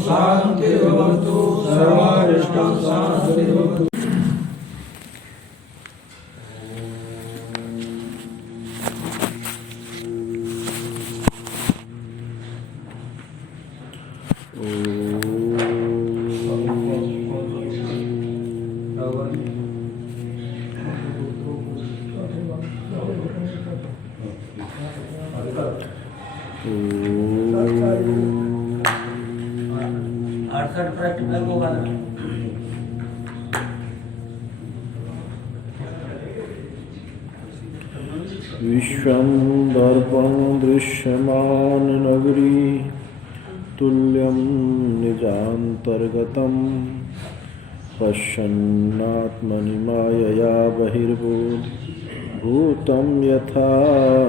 शान्तिर्भवतु सर्वारिष्टं शान्तिर्भवतु। विश्वं दर्पणं दृश्यमान नगरी तुल्यं निजान्तर्गतं पश्यन्नात्मनि मायया बहिर्भूतं यथा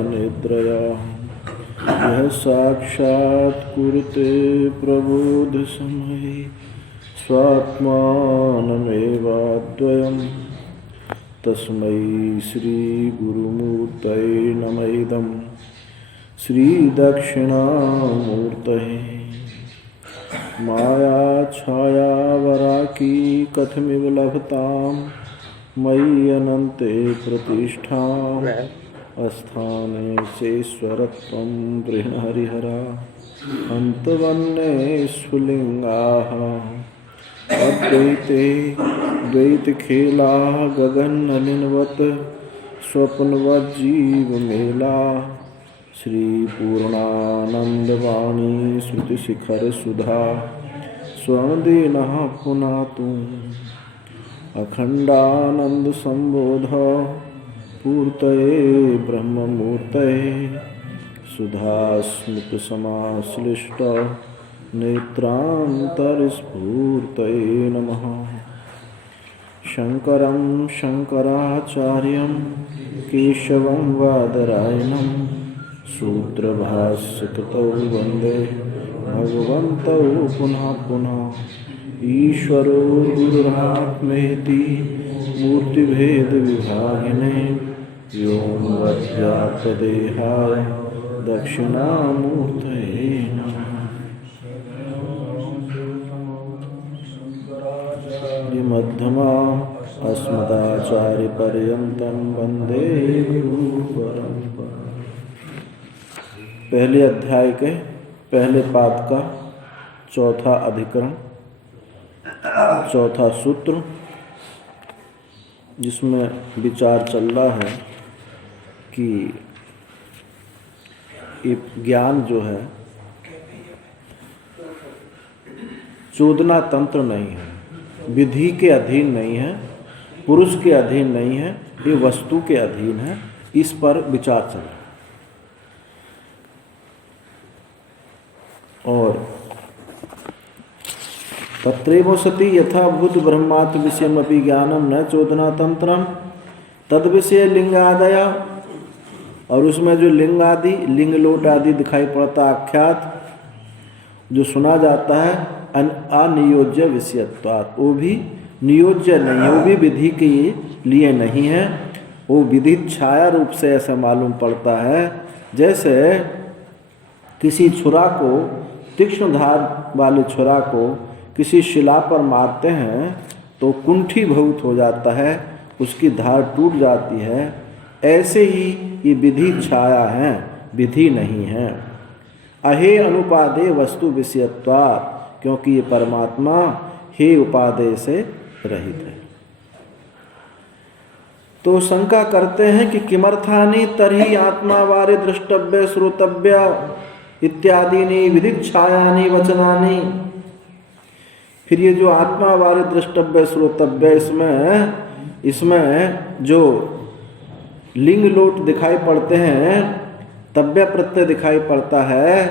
निद्रया यः साक्षात् कुरुते प्रबोधसमये स्वात्मानमेवाद्वयम् तस्मै श्री गुरुमूर्तये नमः इदं श्री दक्षिणामूर्तये माया छायावराकी कथमिव लभतां मयि अनन्ते प्रतिष्ठाम् अस्थाने सेश्वरत्वं गृह्णहरिहरा अन्तवन्ने स्फुलिङ्गाः अद्वैते द्वैतखेला गगननलिनवत् स्वप्नवज्जीवमेला श्रीपूर्णानन्दवाणी श्रुतिशिखरसुधा स्वर्णदेनः पुनातु अखण्डानन्दसम्बोध पूर्तये ब्रह्ममूर्तये सुधास्मृतसमाश्लिष्ट नेत्रान्तरस्फूर्तये नमः। शङ्करं शङ्कराचार्यं केशवं वादरायणं सूत्रभाष्यकृतौ वन्दे भगवन्तौ पुनः पुनः। ईश्वरो गुरुरात्मेति मूर्तिभेदविभागिने व्योमवद्व्याप्तदेहाय दक्षिणामूर्तये नमः। मध्यमाम् अस्मदाचार्यपर्यन्तं वन्दे गुरुपरम्पराम्। पहले अध्याय के पहले पाद का चौथा अधिकरण, चौथा सूत्र, जिसमें विचार चल रहा है कि ये ज्ञान जो है चोदना तंत्र नहीं है, विधि के अधीन नहीं है, पुरुष के अधीन नहीं है, ये वस्तु के अधीन है। इस पर विचार चल रहा है। और तत्रैव सति यथाभूत ब्रह्मात् विषयमपि ज्ञानम न चोदना तंत्रम तद विषय लिंगादय। और उसमें जो लिंग आदि, लिंग लोट आदि दिखाई पड़ता आख्यात जो सुना जाता है अनियोज्य विषयत्वात्, वो भी नियोज्य नहीं है, वो भी विधि के लिए नहीं है। वो विधि छाया रूप से ऐसा मालूम पड़ता है जैसे किसी छुरा को, तीक्ष्ण धार वाले छुरा को किसी शिला पर मारते हैं तो कुंठीभूत हो जाता है, उसकी धार टूट जाती है। ऐसे ही ये विधि छाया है, विधि नहीं है। अहे अनुपादे वस्तु विषयत्वात्, क्योंकि ये परमात्मा हे उपादेय से रहित है। तो शंका करते हैं कि किमर्थानि तर्हि आत्मावारे द्रष्टव्य श्रोतव्य इत्यादीनि विधिच्छायानि वचनानि। फिर ये जो आत्मावारे द्रष्टव्य श्रोतव्य, इसमें जो लिंग लोट दिखाई पड़ते हैं, तव्य प्रत्यय दिखाई पड़ता है,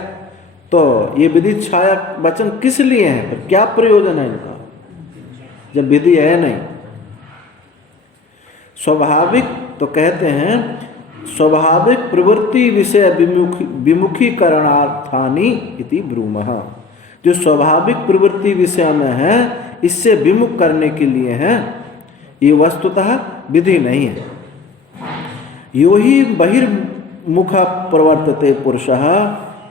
तो ये विधि छाया वचन किस लिए हैं, फिर क्या प्रयोजन है इनका जब विधि है नहीं। स्वाभाविक तो कहते हैं स्वाभाविक प्रवृत्ति विषय विमुखीकरणार्थानि इति ब्रूमः। जो स्वाभाविक प्रवृत्ति विषय में है, इससे विमुख करने के लिए है, ये वस्तुतः विधि नहीं है। यो ही बहिर्मुख प्रवर्तते पुरुषः,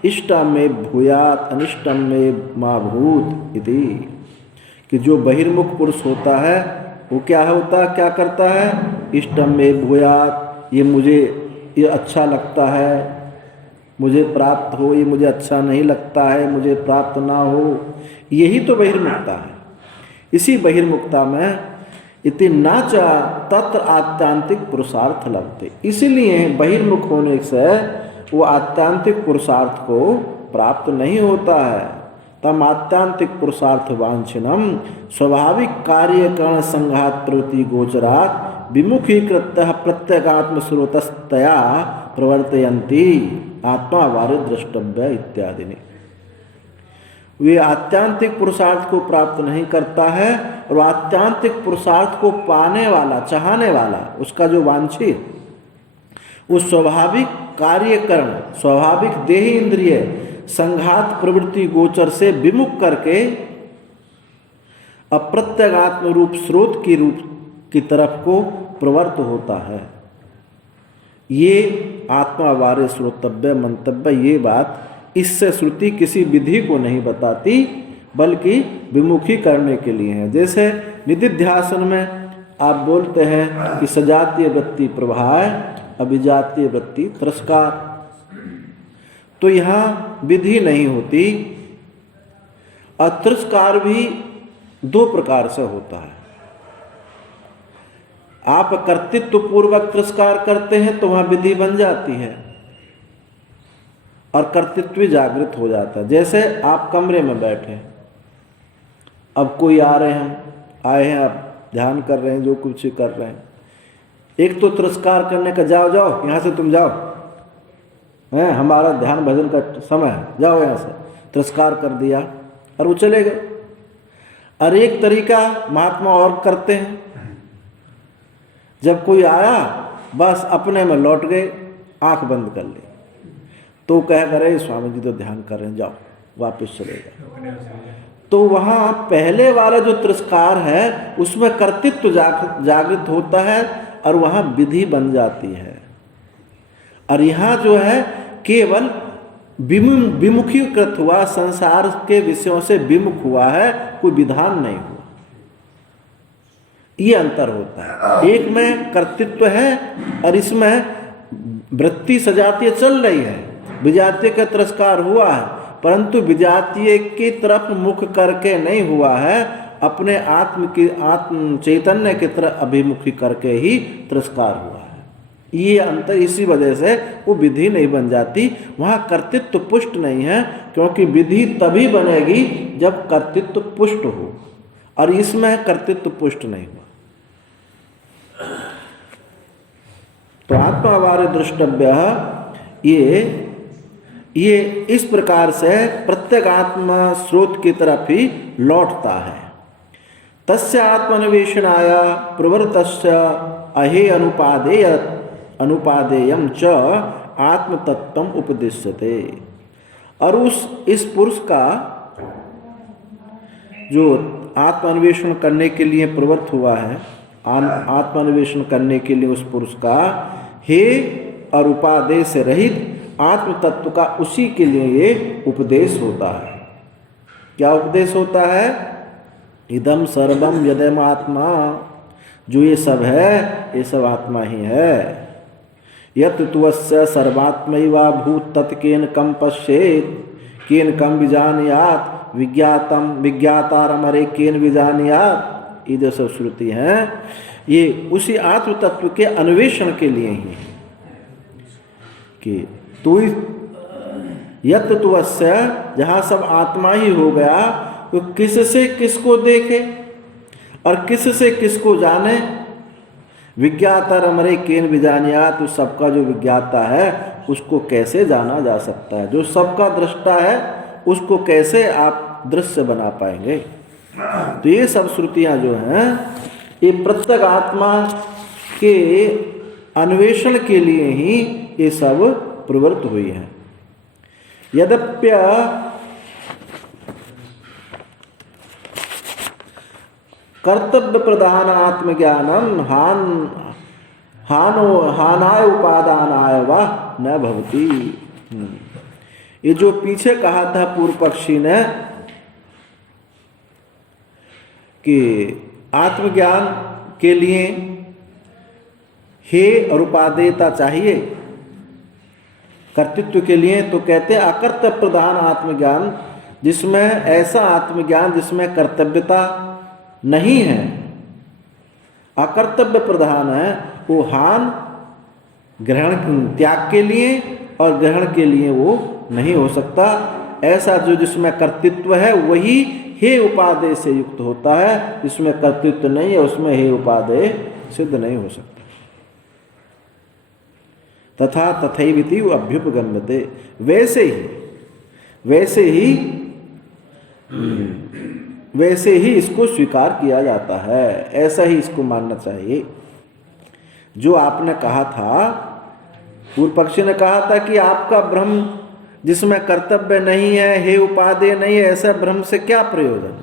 इष्टम में भूयात अनिष्टम में मा भूत इति, कि जो बहिर्मुख पुरुष होता है वो क्या होता है, क्या करता है, इष्टम में भूयात, ये अच्छा लगता है, मुझे प्राप्त हो, ये मुझे अच्छा नहीं लगता है, मुझे प्राप्त ना हो, यही तो बहिर्मुखता है। इसी बहिर्मुखता में इति न च तत्र आत्यांतिक पुरुषार्थ लभते, इसीलिए बहिर्मुख होने से वो आत्यांतिक पुरुषार्थ को प्राप्त नहीं होता है। तम आत्यांतिक पुरुषार्थ वांछिनम स्वाभाविक कार्यकरण संघात प्रवृत्ति गोचरात विमुखीकृत प्रत्यगात्म स्रोतस्तया प्रवर्तयन्ति आत्मा वारे द्रष्टव्य इत्यादि ने। वे आत्यांतिक पुरुषार्थ को प्राप्त नहीं करता है, और आत्यांतिक पुरुषार्थ को पाने वाला, चाहने वाला, उसका जो वांछित, उस स्वाभाविक कार्यकरण, स्वाभाविक देही इंद्रिय संघात प्रवृत्ति गोचर से विमुख करके अप्रत्यगात्म रूप स्रोत की तरफ को प्रवृत्त होता है। ये आत्मा वारे श्रोतव्य मंतव्य, ये बात इससे श्रुति किसी विधि को नहीं बताती, बल्कि विमुखी करने के लिए है। जैसे निधिध्यासन में आप बोलते हैं कि सजातीय वृत्ति प्रभाय, अभिजातीय वृत्ति तिरस्कार, तो यहाँ विधि नहीं होती। और तिरस्कार भी दो प्रकार से होता है। आप कर्तृत्व पूर्वक तिरस्कार करते हैं तो वहाँ विधि बन जाती है और कर्तृत्व जागृत हो जाता है। जैसे आप कमरे में बैठे, अब कोई आए हैं, आप ध्यान कर रहे हैं, जो कुछ कर रहे हैं, एक तो तिरस्कार करने का, जाओ जाओ यहाँ से, तुम जाओ, हैं हमारा ध्यान भजन का समय है, जाओ यहाँ से, तिरस्कार कर दिया और वो चले गए। और एक तरीका महात्मा और करते हैं, जब कोई आया बस अपने में लौट गए, आंख बंद कर ली, तो कह करे स्वामी जी तो ध्यान कर रहे हैं, जाओ वापस चले गए। तो वहाँ पहले वाला जो तिरस्कार है उसमें कर्तृत्व जागृत होता है और वहाँ विधि बन जाती है। और यहाँ जो है केवल विमुखीकृत हुआ, संसार के विषयों से विमुख हुआ है, कोई विधान नहीं हुआ। ये अंतर होता है। एक में कर्तृत्व है और इसमें वृत्ति सजातीय चल रही है, विजातीय का तिरस्कार हुआ है, परंतु विजातीय की तरफ मुख करके नहीं हुआ है, अपने आत्म चैतन्य की तरफ अभिमुखी करके ही तिरस्कार हुआ है। ये अंतर, इसी वजह से वो विधि नहीं बन जाती। वहाँ कर्तृत्व पुष्ट नहीं है, क्योंकि विधि तभी बनेगी जब कर्तृत्व पुष्ट हो, और इसमें कर्तृत्व पुष्ट नहीं हुआ। तो आत्मावारे द्रष्टव्य, ये इस प्रकार से प्रत्यगात्म स्रोत की तरफ ही लौटता है। तस्य आत्मनिवेशनाय प्रवृत्तस्य अहे अनुपादेयम च आत्मतत्वम उपदिश्यते। और इस पुरुष का जो आत्मान्वेषण करने के लिए प्रवृत्त हुआ है, आत्मान्वेषण करने के लिए उस पुरुष का हे और उपादेय से रहित आत्म तत्व का उसी के लिए ये उपदेश होता है। क्या उपदेश होता है? इदम सर्वम यदम आत्मा, जो ये सब है ये सब आत्मा ही है। यत् त्वस्य सर्वात्मैवा भूत तत्केन कम पश्येत केन कम विजानीयात विज्ञातारमरे केन विजानीयात। ये जो सब श्रुति हैं ये उसी आत्म तत्व के अन्वेषण के लिए ही है कि तू यत् त्वस्य, जहाँ सब आत्मा ही हो गया, तो किससे किसको देखे और किससे किसको जाने। विज्ञाता रमरे केन विजानिया, तो सबका जो विज्ञाता है उसको कैसे जाना जा सकता है, जो सबका दृष्टा है उसको कैसे आप दृश्य बना पाएंगे। तो ये सब श्रुतियाँ जो हैं ये प्रत्येक आत्मा के अन्वेषण के लिए ही ये सब प्रवृत्त हुई है। यद्यप्य कर्तव्य प्रधान आत्मज्ञानम हानाय उपादानाय वा न भवति। ये जो पीछे कहा था पूर्व पक्षी ने कि आत्मज्ञान के लिए हे और उपादेयता चाहिए कर्तृत्व के लिए, तो कहते हैं अकर्तव्य प्रधान आत्मज्ञान, जिसमें ऐसा आत्मज्ञान जिसमें कर्तव्यता नहीं है, अकर्तव्य प्रधान है, वो हान ग्रहण त्याग के लिए और ग्रहण के लिए वो नहीं हो सकता। ऐसा जो जिसमें कर्तृत्व है वही हे उपादेय से युक्त होता है, जिसमें कर्तृत्व नहीं है उसमें हे उपादेय सिद्ध नहीं हो सकता। तथा तथैविति अभ्युपगम्यते, वैसे ही इसको स्वीकार किया जाता है, ऐसा ही इसको मानना चाहिए। जो आपने कहा था, पूर्व पक्षी ने कहा था कि आपका ब्रह्म जिसमें कर्तव्य नहीं है, हे उपादेय नहीं है, ऐसा ब्रह्म से क्या प्रयोजन?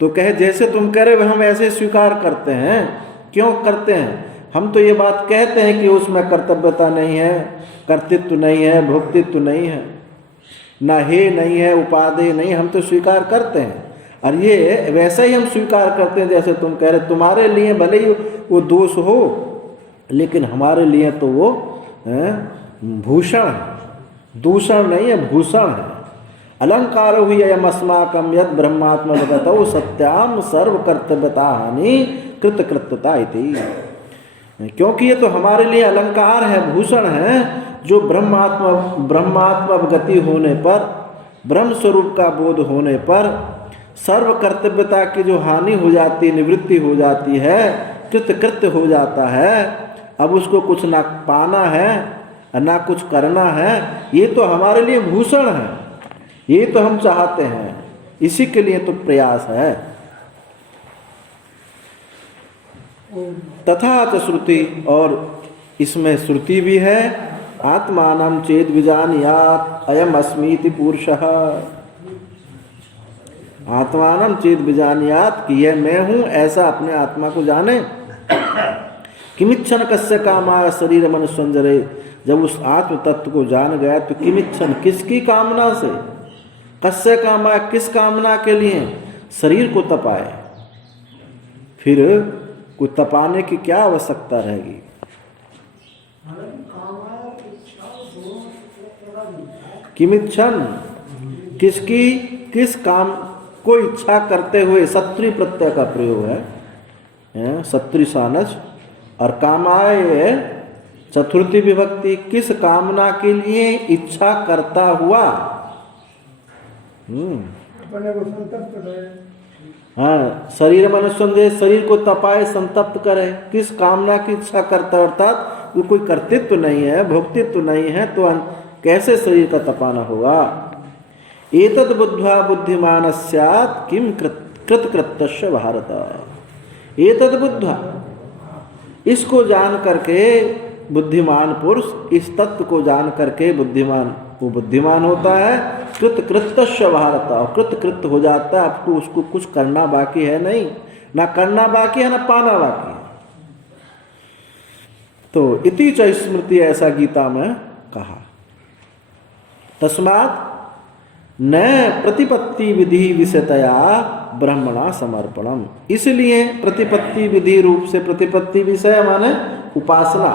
तो कहे जैसे तुम कह रहे हो हम ऐसे स्वीकार करते हैं। क्यों करते हैं? हम तो ये बात कहते हैं कि उसमें कर्तव्यता नहीं है, कर्तृत्व नहीं है, भोक्तृत्व नहीं है, ना हे नहीं है, उपादेय नहीं, हम तो स्वीकार करते हैं। और ये वैसा ही हम स्वीकार करते हैं जैसे तुम कह रहे, तुम्हारे लिए भले ही वो दोष हो लेकिन हमारे लिए तो वो भूषण है, दूषण नहीं है, भूषण है। अलंकार हुई अयम अस्माकं यद ब्रह्मात्म जगतो सत्याम सर्व कर्तव्यता हानि कृतकृत्यता इति। क्योंकि ये तो हमारे लिए अलंकार है, भूषण है, जो ब्रह्मात्म अवगति होने पर, ब्रह्म स्वरूप का बोध होने पर सर्व कर्तव्यता की जो हानि हो जाती है, निवृत्ति हो जाती है, कृतकृत्य हो जाता है। अब उसको कुछ ना पाना है ना कुछ करना है, ये तो हमारे लिए भूषण है, ये तो हम चाहते हैं, इसी के लिए तो प्रयास है। तथा च श्रुति, और इसमें श्रुति भी है, आत्मानं चेद विजानीयात् अयम अस्मीति पुरुषः, आत्मानं चेद विजानीयात् कि यह मैं हूँ, ऐसा अपने आत्मा को जाने। किमिच्छन कस्य कामाय शरीर मन संजरे, जब उस आत्म तत्व को जान गया तो किमिच्छन किसकी कामना से, कस्य कामाय किस कामना के लिए, शरीर को तपाए, फिर कोई तपाने की क्या आवश्यकता रहेगी। किमिच्छन किसकी, किस काम को इच्छा करते हुए, सत्री प्रत्यय का प्रयोग है, सत्री सानस, और कामाय चतुर्थी विभक्ति, किस कामना के लिए इच्छा करता हुआ, हाँ, शरीर मनुष्य शरीर को तपाए संतप्त करे, किस कामना की इच्छा करता है, अर्थात वो कोई कर्तृत्व नहीं है, भोक्तृत्व नहीं है, तो कैसे शरीर का तपाना होगा। एतद् बुद्ध्वा बुद्धिमान स्यात् किम कृतकृत्यस्य भारत, एतद् बुद्ध्वा, इसको जान करके बुद्धिमान पुरुष, इस तत्व को जान करके बुद्धिमान, वो बुद्धिमान होता है। कृतकृत्यस्य भारत, और कृतकृत्य हो जाता है, आपको उसको कुछ करना बाकी है नहीं, ना करना बाकी है ना पाना बाकी है। तो इति च स्मृति, ऐसा गीता में कहा। तस्मात् न प्रतिपत्ति विधि विषयतया ब्रह्मणा समर्पणम, इसलिए प्रतिपत्ति विधि रूप से, प्रतिपत्ति विषय माने उपासना,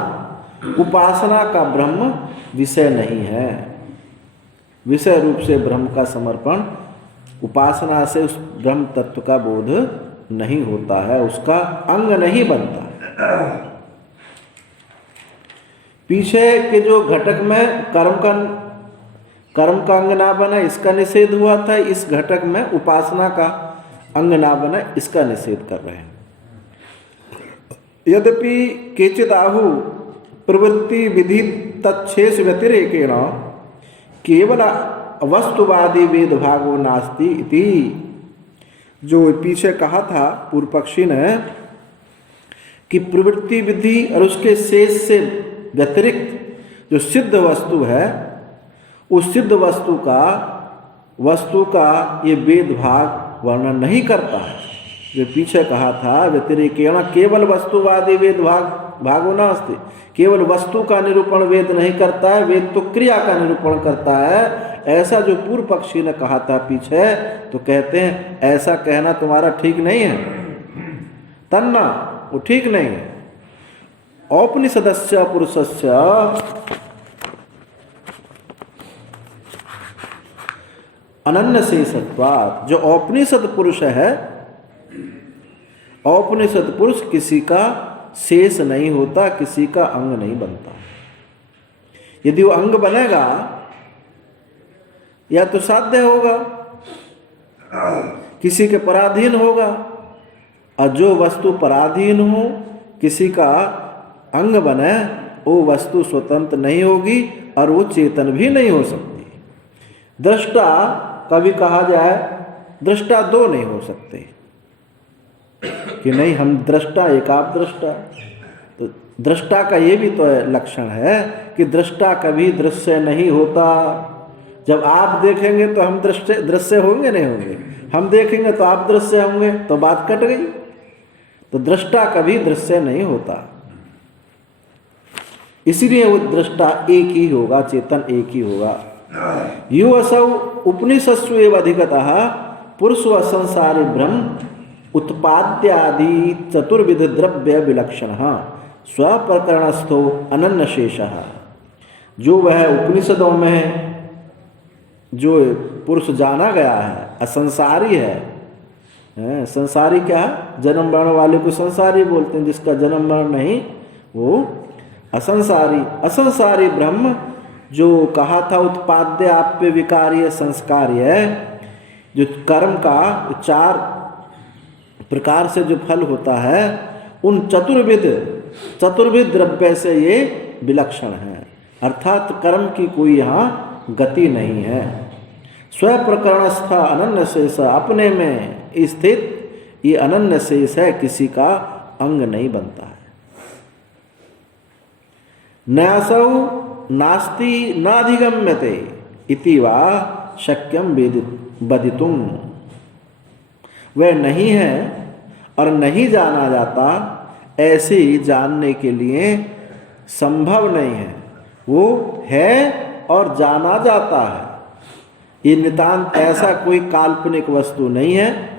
उपासना का ब्रह्म विषय नहीं है, विषय रूप से ब्रह्म का समर्पण, उपासना से उस ब्रह्म तत्व का बोध नहीं होता है, उसका अंग नहीं बनता। पीछे के जो घटक में कर्म का अंग ना बना, इसका निषेध हुआ था, इस घटक में उपासना का अंग ना बना, इसका निषेध कर रहे हैं। यद्यपि केचित् आहु प्रवृत्ति विधि तच्छेष व्यतिरेकेण केवल वस्तुवादी वेद भागो नास्ति इति, जो पीछे कहा था पूर्व पक्षी ने कि प्रवृत्ति विधि और उसके शेष से व्यतिरिक्त जो सिद्ध वस्तु है, उस सिद्ध वस्तु का ये वेद भाग वर्णन नहीं करता है। जो पीछे कहा था व्यतिरेकेण केवल वस्तुवादी वेद भाग भागो नास्ति। केवल वस्तु का निरूपण वेद नहीं करता है, वेद तो क्रिया का निरूपण करता है। ऐसा जो पूर्व पक्षी ने कहा था पीछे, तो कहते हैं ऐसा कहना तुम्हारा ठीक नहीं है, तन्ना वो ठीक नहीं है। औपनिषदस्य पुरुषस्य अनन्य शेषत्वात्, जो औपनिषद पुरुष है, औपनिषद पुरुष किसी का शेष नहीं होता, किसी का अंग नहीं बनता। यदि वो अंग बनेगा या तो साध्य होगा, किसी के पराधीन होगा, और जो वस्तु पराधीन हो किसी का अंग बने, वो वस्तु स्वतंत्र नहीं होगी और वो चेतन भी नहीं हो सकती। दृष्टा कभी कहा जाए दृष्टा दो नहीं हो सकते कि नहीं हम दृष्टा एक आप दृष्टा। तो दृष्टा का ये भी तो लक्षण है कि दृष्टा कभी दृश्य नहीं होता। जब आप देखेंगे तो हम दृश्य होंगे नहीं होंगे, हम देखेंगे तो आप दृश्य होंगे, तो बात कट गई। तो दृष्टा कभी दृश्य नहीं होता, इसीलिए वो दृष्टा एक ही होगा, चेतन एक ही होगा। यो असौ उपनिषत्सु एव अधिगतः पुरुषो संसारी ब्रह्म उत्पाद्यादि चतुर्विध द्रव्य विलक्षणः स्वप्रकरणस्थो अनन्य शेषः। जो वह उपनिषदों में जो पुरुष जाना गया है असंसारी है। संसारी क्या है? जन्म मरण वाले को संसारी बोलते हैं, जिसका जन्म मरण नहीं वो असंसारी। असंसारी ब्रह्म जो कहा था उत्पाद्य आप्य विकार्य संस्कार्य, जो कर्म का 4 प्रकार से जो फल होता है, उन चतुर्विध द्रव्य से ये विलक्षण है। अर्थात कर्म की कोई यहाँ गति नहीं है। स्वप्रकरणस्थ अनन्य शेष, अपने में स्थित ये अनन्य शेष है, किसी का अंग नहीं बनता है। न्यासौ नास्ति नाधिगम्यते इति वा शक्यम वदितुम, वह नहीं है और नहीं जाना जाता, ऐसे ही जानने के लिए संभव नहीं है। वो है और जाना जाता है। ये नितांत ऐसा कोई काल्पनिक वस्तु नहीं है,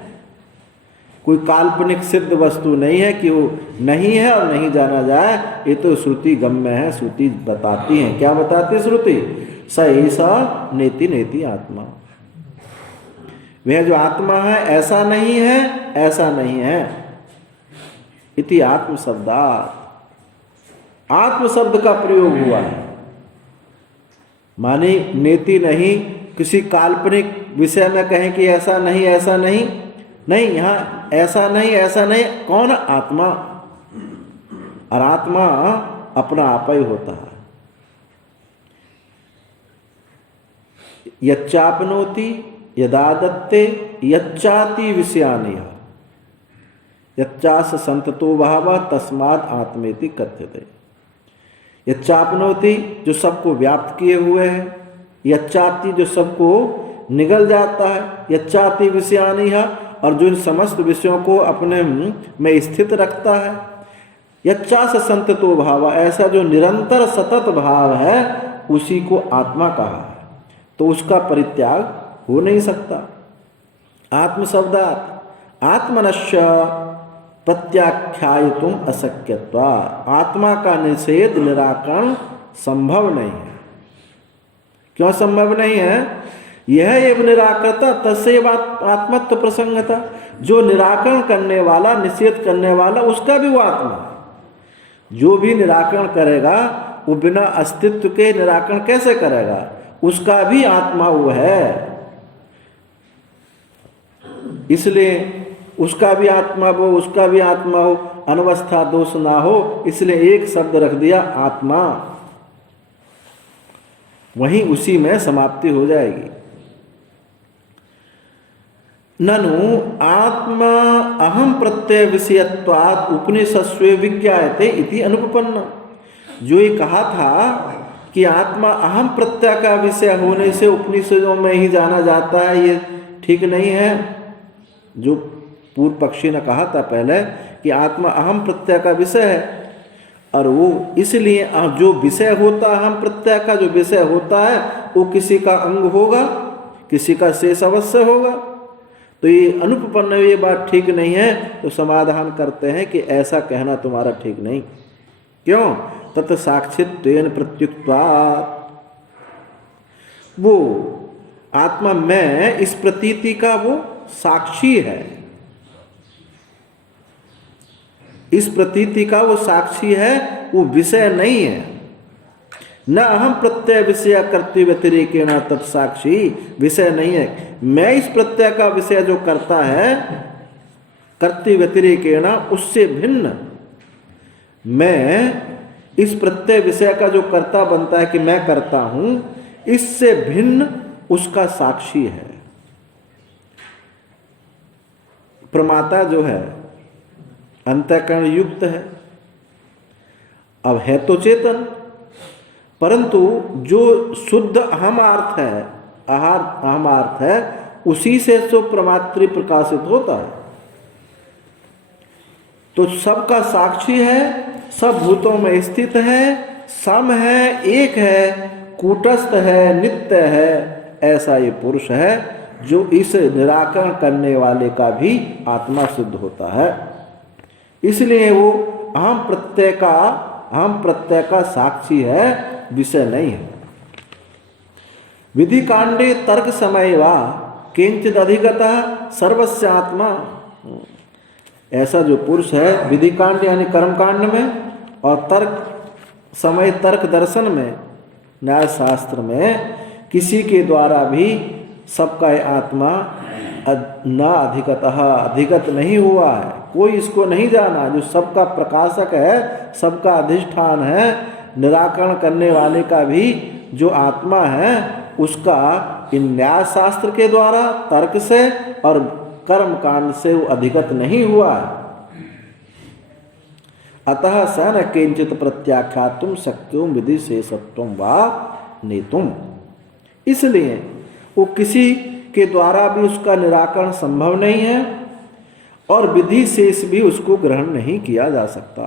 कोई काल्पनिक सिद्ध वस्तु नहीं है कि वो नहीं है और नहीं जाना जाए। ये तो श्रुति गम्य है, श्रुति बताती है। क्या बताती है श्रुति? स ऐसा नेति नेति आत्मा, वह जो आत्मा है ऐसा नहीं है, ऐसा नहीं है। इति आत्म शब्दात्, आत्म शब्द का प्रयोग हुआ है। माने नेति नहीं, किसी काल्पनिक विषय में कहें कि ऐसा नहीं ऐसा नहीं, नहीं यहाँ ऐसा नहीं ऐसा नहीं। कौन? आत्मा। और आत्मा अपना आप ही होता है। यच्चापनोति यदादत्ते यच्चाति विषयानि यच्चास संततो भाव तस्मात् आत्मेति कथ्यते। यच्चापनोति जो सबको व्याप्त किए हुए है, यच्चाति जो सबको निगल जाता है, यच्चाति विषयानि है और जो इन समस्त विषयों को अपने में स्थित रखता है। यच्चास संततो भाव, ऐसा जो निरंतर सतत भाव है उसी को आत्मा कहा है। तो उसका परित्याग हो नहीं सकता। आत्म शब्दात् आत्मनश्य प्रत्याख्यायितुम अशक्यत्वा, आत्मा का निषेध निराकरण संभव नहीं है। क्यों संभव नहीं है? यह एवं निराकरता तस्यैव आत्मत्व प्रसंगता, जो निराकरण करने वाला निषेध करने वाला उसका भी वो आत्मा है। जो भी निराकरण करेगा वो बिना अस्तित्व के निराकरण कैसे करेगा? उसका भी आत्मा वो है। इसलिए उसका भी आत्मा वो, उसका भी आत्मा हो, अनवस्था दोष ना हो, इसलिए एक शब्द रख दिया आत्मा। वहीं उसी में समाप्ति हो जाएगी। ननु आत्मा अहम प्रत्यय विषयत्वात् उपनिषत्सु विज्ञायते इति अनुपपन्न। जो ये कहा था कि आत्मा अहम प्रत्यय का विषय होने से उपनिषदों में ही जाना जाता है, ये ठीक नहीं है। जो पूर्व पक्षी ने कहा था पहले कि आत्मा अहम प्रत्यय का विषय है, और वो इसलिए जो विषय होता है, हम प्रत्यय का जो विषय होता है वो किसी का अंग होगा, किसी का शेष अवश्य होगा। तो ये अनुपपन्न, ये बात ठीक नहीं है। तो समाधान करते हैं कि ऐसा कहना तुम्हारा ठीक नहीं। क्यों? तत् साक्षित्वेन प्रत्युक्त्वात्, वो आत्मा में इस प्रतीति का वो साक्षी है, इस प्रतीति का वो साक्षी है, वो विषय नहीं है। न अहम प्रत्यय विषय करते व्यतिरेकेण तत्साक्षी, विषय नहीं है। मैं इस प्रत्यय का विषय जो करता है, करते व्यतिरेकेण, उससे भिन्न, मैं इस प्रत्यय विषय का जो कर्ता बनता है कि मैं करता हूं, इससे भिन्न उसका साक्षी है। प्रमाता जो है अंतःकरण युक्त है, अब है तो चेतन, परंतु जो शुद्ध अहमार्थ है, अहमार्थ है, उसी से तो प्रमात्र प्रकाशित होता है। तो सबका साक्षी है, सब भूतों में स्थित है, सम है, एक है, कूटस्थ है, नित्य है, ऐसा ये पुरुष है जो इस निराकरण करने वाले का भी आत्मा सिद्ध होता है। इसलिए वो अहम प्रत्यय का साक्षी है, विषय नहीं है। विधि कांडे तर्क समय वा किंचित अधिगतः सर्वस्य आत्मा, ऐसा जो पुरुष है विधि कांड यानी कर्म कांड में, और तर्क समय, तर्क दर्शन में, न्याय शास्त्र में किसी के द्वारा भी सबका आत्मा न अधिगतः, अधिगत नहीं हुआ है, कोई इसको नहीं जाना। जो सबका प्रकाशक है, सबका अधिष्ठान है, निराकरण करने वाले का भी जो आत्मा है, उसका इन न्याय शास्त्र के द्वारा, तर्क से और कर्म कांड से वो अधिगत नहीं हुआ है। अतः स न किंचित प्रत्याख्यातुम शक्यों विधि शेषत्वं वा नेतुम, इसलिए वो किसी के द्वारा भी उसका निराकरण संभव नहीं है और विधि शेष भी उसको ग्रहण नहीं किया जा सकता।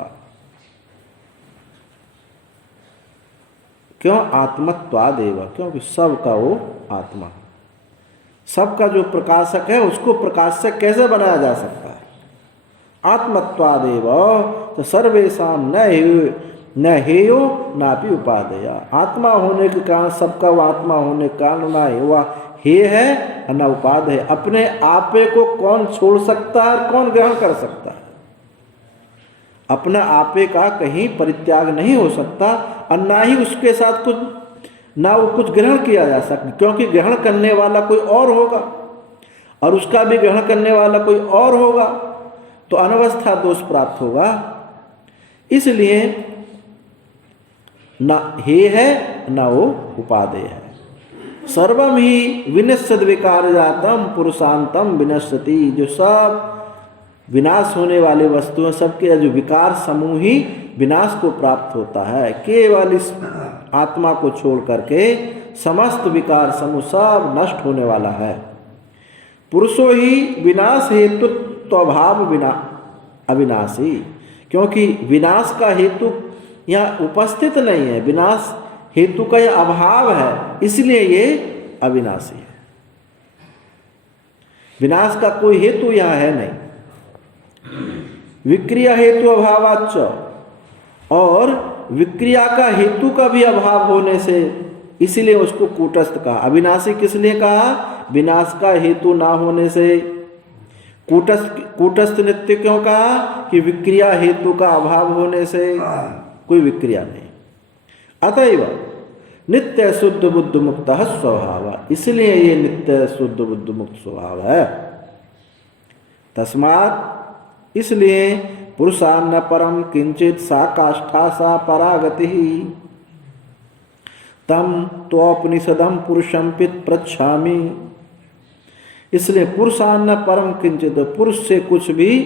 क्यों? आत्मत्वादेव, क्योंकि सबका वो आत्मा है, सबका जो प्रकाशक है उसको प्रकाशक कैसे बनाया जा सकता है? आत्मत्वादेव, तो सर्वेषां न हेयो नापि उपादेया, आत्मा होने के कारण, सबका वो आत्मा होने के कारण ना हुआ हे है न उपादेय है। अपने आपे को कौन छोड़ सकता है, कौन ग्रहण कर सकता है? अपना आपे का कहीं परित्याग नहीं हो सकता, और ना ही उसके साथ कुछ, ना वो कुछ ग्रहण किया जा सकता, क्योंकि ग्रहण करने वाला कोई और होगा और उसका भी ग्रहण करने वाला कोई और होगा, तो अनवस्था दोष प्राप्त होगा। इसलिए ना हे है ना वो उपादेय है। सर्वम ही विनश्यद विकार जातम पुरुषांतम विनश्यति, जो सब विनाश होने वाले वस्तुएं, सबके जो विकार समूह ही विनाश को प्राप्त होता है। केवल इस आत्मा को छोड़ करके समस्त विकार समूह सब नष्ट होने वाला है। पुरुषो ही विनाश हेतुत्व अभाव अविनाशी, क्योंकि विनाश का हेतु यहाँ उपस्थित नहीं है, विनाश हेतु का यह अभाव है, इसलिए ये अविनाशी है। विनाश का कोई हेतु यहाँ है नहीं। विक्रिया हेतु अभावाच्च, और विक्रिया का हेतु का भी अभाव होने से इसलिए उसको कूटस्थ कहा। अविनाशी किस लिए कहा? विनाश का हेतु ना होने से। कूटस्थ नित्य क्यों कहा? कि विक्रिया हेतु का अभाव होने से कोई विक्रिया नहीं। अतएव नित्य शुद्ध बुद्ध मुक्त स्वभाव, इसलिए ये नित्य शुद्ध बुद्ध मुक्त स्वभाव है। तस्मात्, इसलिए पुरुषान्न परम किंचित सा काष्ठा सा परागति तम त्वोपनिषदम पुरुषम पित प्रच्छामि। इसलिए पुरुषान्न परम किंचित, पुरुष से कुछ भी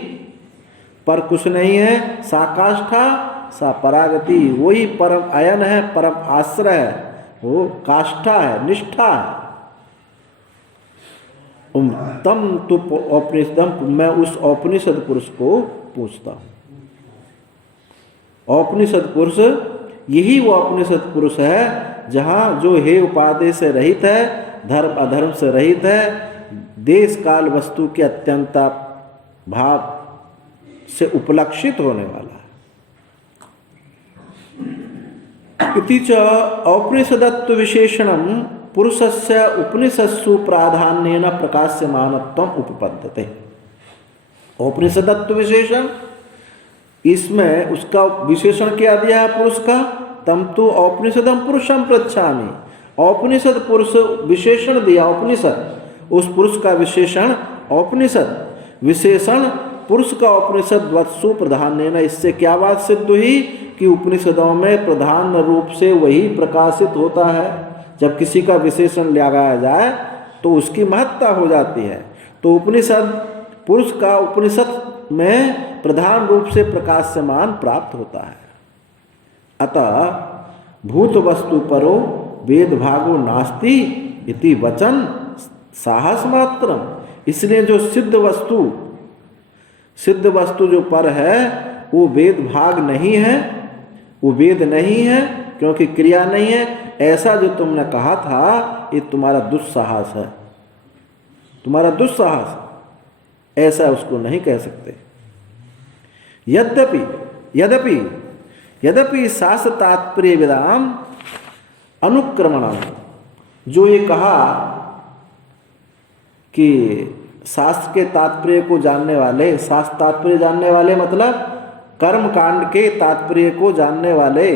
पर कुछ नहीं है। सा काष्ठा सा परागति, वही परम अयन है, परम आश्रय है, वो काष्ठा है, निष्ठा है। तम तो औपनिषदम, मैं उस औपनिषद पुरुष को पूछता हूं। औपनिषद पुरुष यही वो औपनिषद पुरुष है जहाँ जो हे उपादेय से रहित है, धर्म अधर्म से रहित है, देश काल वस्तु के अत्यंता भाव से उपलक्षित होने वाला है। इति च औपनिषदत्व विशेषणम पुरुषस्य उपनिषत्सु प्राधान्येन प्रकाश्यमानत्वम उपपद्यते। औपनिषदत्व विशेषण, इसमें उसका विशेषण क्या दिया है पुरुष का? तम तो औपनिषदम पुरुषम पृच्छामि। औपनिषद पुरुष विशेषण दिया, उपनिषद उस पुरुष का विशेषण औपनिषद, विशेषण पुरुष का उपनिषद वत्सु प्रधान्येन। इससे क्या बात सिद्ध हुई कि उपनिषदों में प्रधान रूप से वही प्रकाशित होता है। जब किसी का विशेषण लगाया जाए तो उसकी महत्ता हो जाती है। तो उपनिषद पुरुष का उपनिषद में प्रधान रूप से प्रकाशमान प्राप्त होता है। अतः भूत वस्तु परो वेद भागो नास्ति इति वचन साहस मात्रम। इसलिए जो सिद्ध वस्तु जो पर है वो वेद भाग नहीं है, वो वेद नहीं है क्योंकि क्रिया नहीं है। ऐसा जो तुमने कहा था ये तुम्हारा दुस्साहस है, तुम्हारा दुस्साहस, ऐसा उसको नहीं कह सकते। यद्यपि शास्त्र तात्पर्य विदाम अनुक्रमणम, जो ये कहा कि शास्त्र के तात्पर्य को जानने वाले, शास्त्र तात्पर्य जानने वाले मतलब कर्म कांड के तात्पर्य को जानने वाले,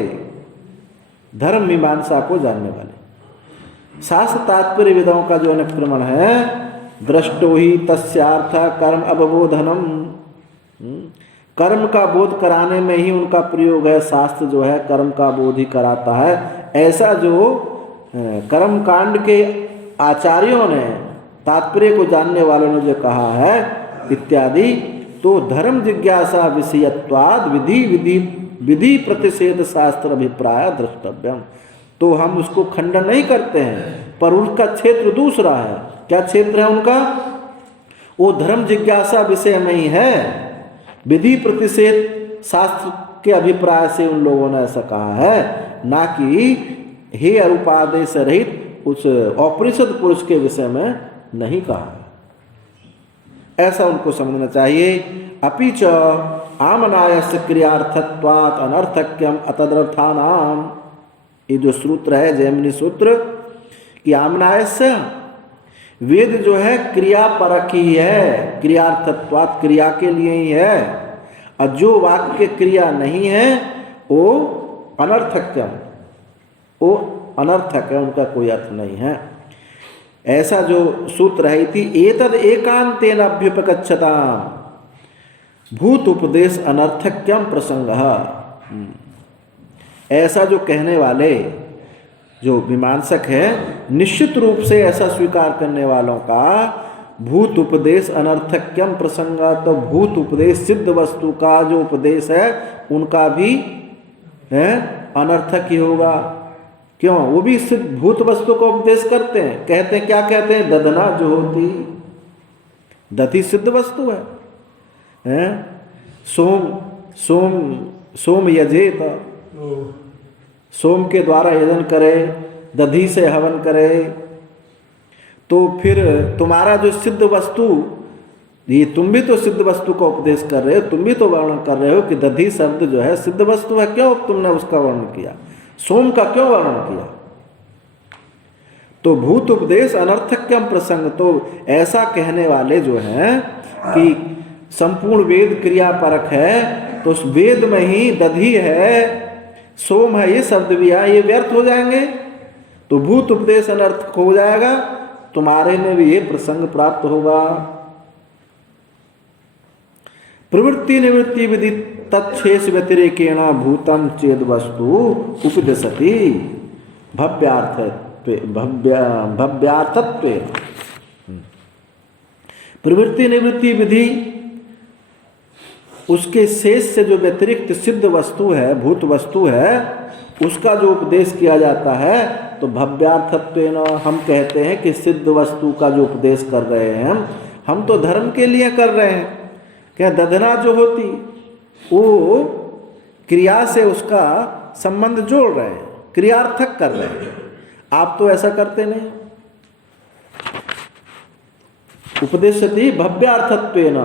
धर्म मीमांसा को जानने वाले, शास्त्र तात्पर्य विदाओं का जो अनुक्रमण है, दृष्टो ही तस्यार्थ कर्म अवबोधनम, कर्म का बोध कराने में ही उनका प्रयोग है। शास्त्र जो है कर्म का बोध ही कराता है। ऐसा जो कर्म कांड के आचार्यों ने, तात्पर्य को जानने वालों ने जो कहा है इत्यादि, तो धर्म जिज्ञासा विषयत्वाद विधि प्रतिषेध शास्त्र अभिप्राय द्रष्टव्यम। तो हम उसको खंडन नहीं करते हैं, पर उनका क्षेत्र दूसरा है। क्या क्षेत्र है उनका? वो धर्म जिज्ञासा विषय में ही है। विधि प्रतिषेध शास्त्र के अभिप्राय से उन लोगों ने ऐसा कहा है, ना कि हे अरूपादेय से रहित उस औपनिषद पुरुष के विषय में नहीं कहा। ऐसा उनको समझना चाहिए। अपि च आमनायस्य क्रियार्थत्वात् अनर्थक्यम अतदर्थानाम, ये जो सूत्र है जैमिनी सूत्र कि आमनायस्य, वेद जो है क्रिया परक ही है, क्रियार्थत्वात् क्रिया के लिए ही है, और जो वाक्य क्रिया नहीं है वो अनर्थक्यम, वो अनर्थक है, उनका कोई अर्थ नहीं है। ऐसा जो सूत्र है थी एतद एकांतेन अभ्युपगच्छता भूत उपदेश अनर्थक्यम प्रसंग। ऐसा जो कहने वाले जो मीमांसक है, निश्चित रूप से ऐसा स्वीकार करने वालों का भूत उपदेश अनर्थक्यम प्रसंग, तो भूत उपदेश सिद्ध वस्तु का जो उपदेश है उनका भी है अनर्थक ही होगा। क्यों? वो भी सिद्ध भूत वस्तु को उपदेश करते हैं। कहते हैं, क्या कहते हैं? दधना जो होती, दधि सिद्ध वस्तु है? सोम यजेत, सोम के द्वारा यजन करे, दधि से हवन करे। तो फिर तुम्हारा जो सिद्ध वस्तु, ये तुम भी तो सिद्ध वस्तु का उपदेश कर रहे हो, तुम भी तो वर्णन कर रहे हो कि दधि शब्द जो है सिद्ध वस्तु है। क्यों तुमने उसका वर्णन किया? सोम का क्यों वर्णन किया? तो भूत उपदेश अनर्थक्यम प्रसंग, तो ऐसा कहने वाले जो हैं कि संपूर्ण वेद क्रिया परक है, तो उस वेद में ही दधि है, सोम है, ये शब्द भी है, ये व्यर्थ हो जाएंगे। तो भूत उपदेश अनर्थक हो जाएगा, तुम्हारे में भी ये प्रसंग प्राप्त होगा। प्रवृत्ति निवृत्ति विधि तत्शेष व्यतिरेकेण भूतम चेद वस्तु उपदिशति भव्यार्थत्वे। प्रवृत्ति निवृत्ति विधि, उसके शेष से जो व्यतिरिक्त सिद्ध वस्तु है, भूत वस्तु है, उसका जो उपदेश किया जाता है, तो भव्यार्थत्वेन हम कहते हैं कि सिद्ध वस्तु का जो उपदेश कर रहे हैं हम तो धर्म के लिए कर रहे हैं। क्या दधना जो होती वो क्रिया से उसका संबंध जोड़ रहे हैं, क्रियार्थक कर रहे हैं। आप तो ऐसा करते नहीं। उपदेशति भव्यार्थत्वेन,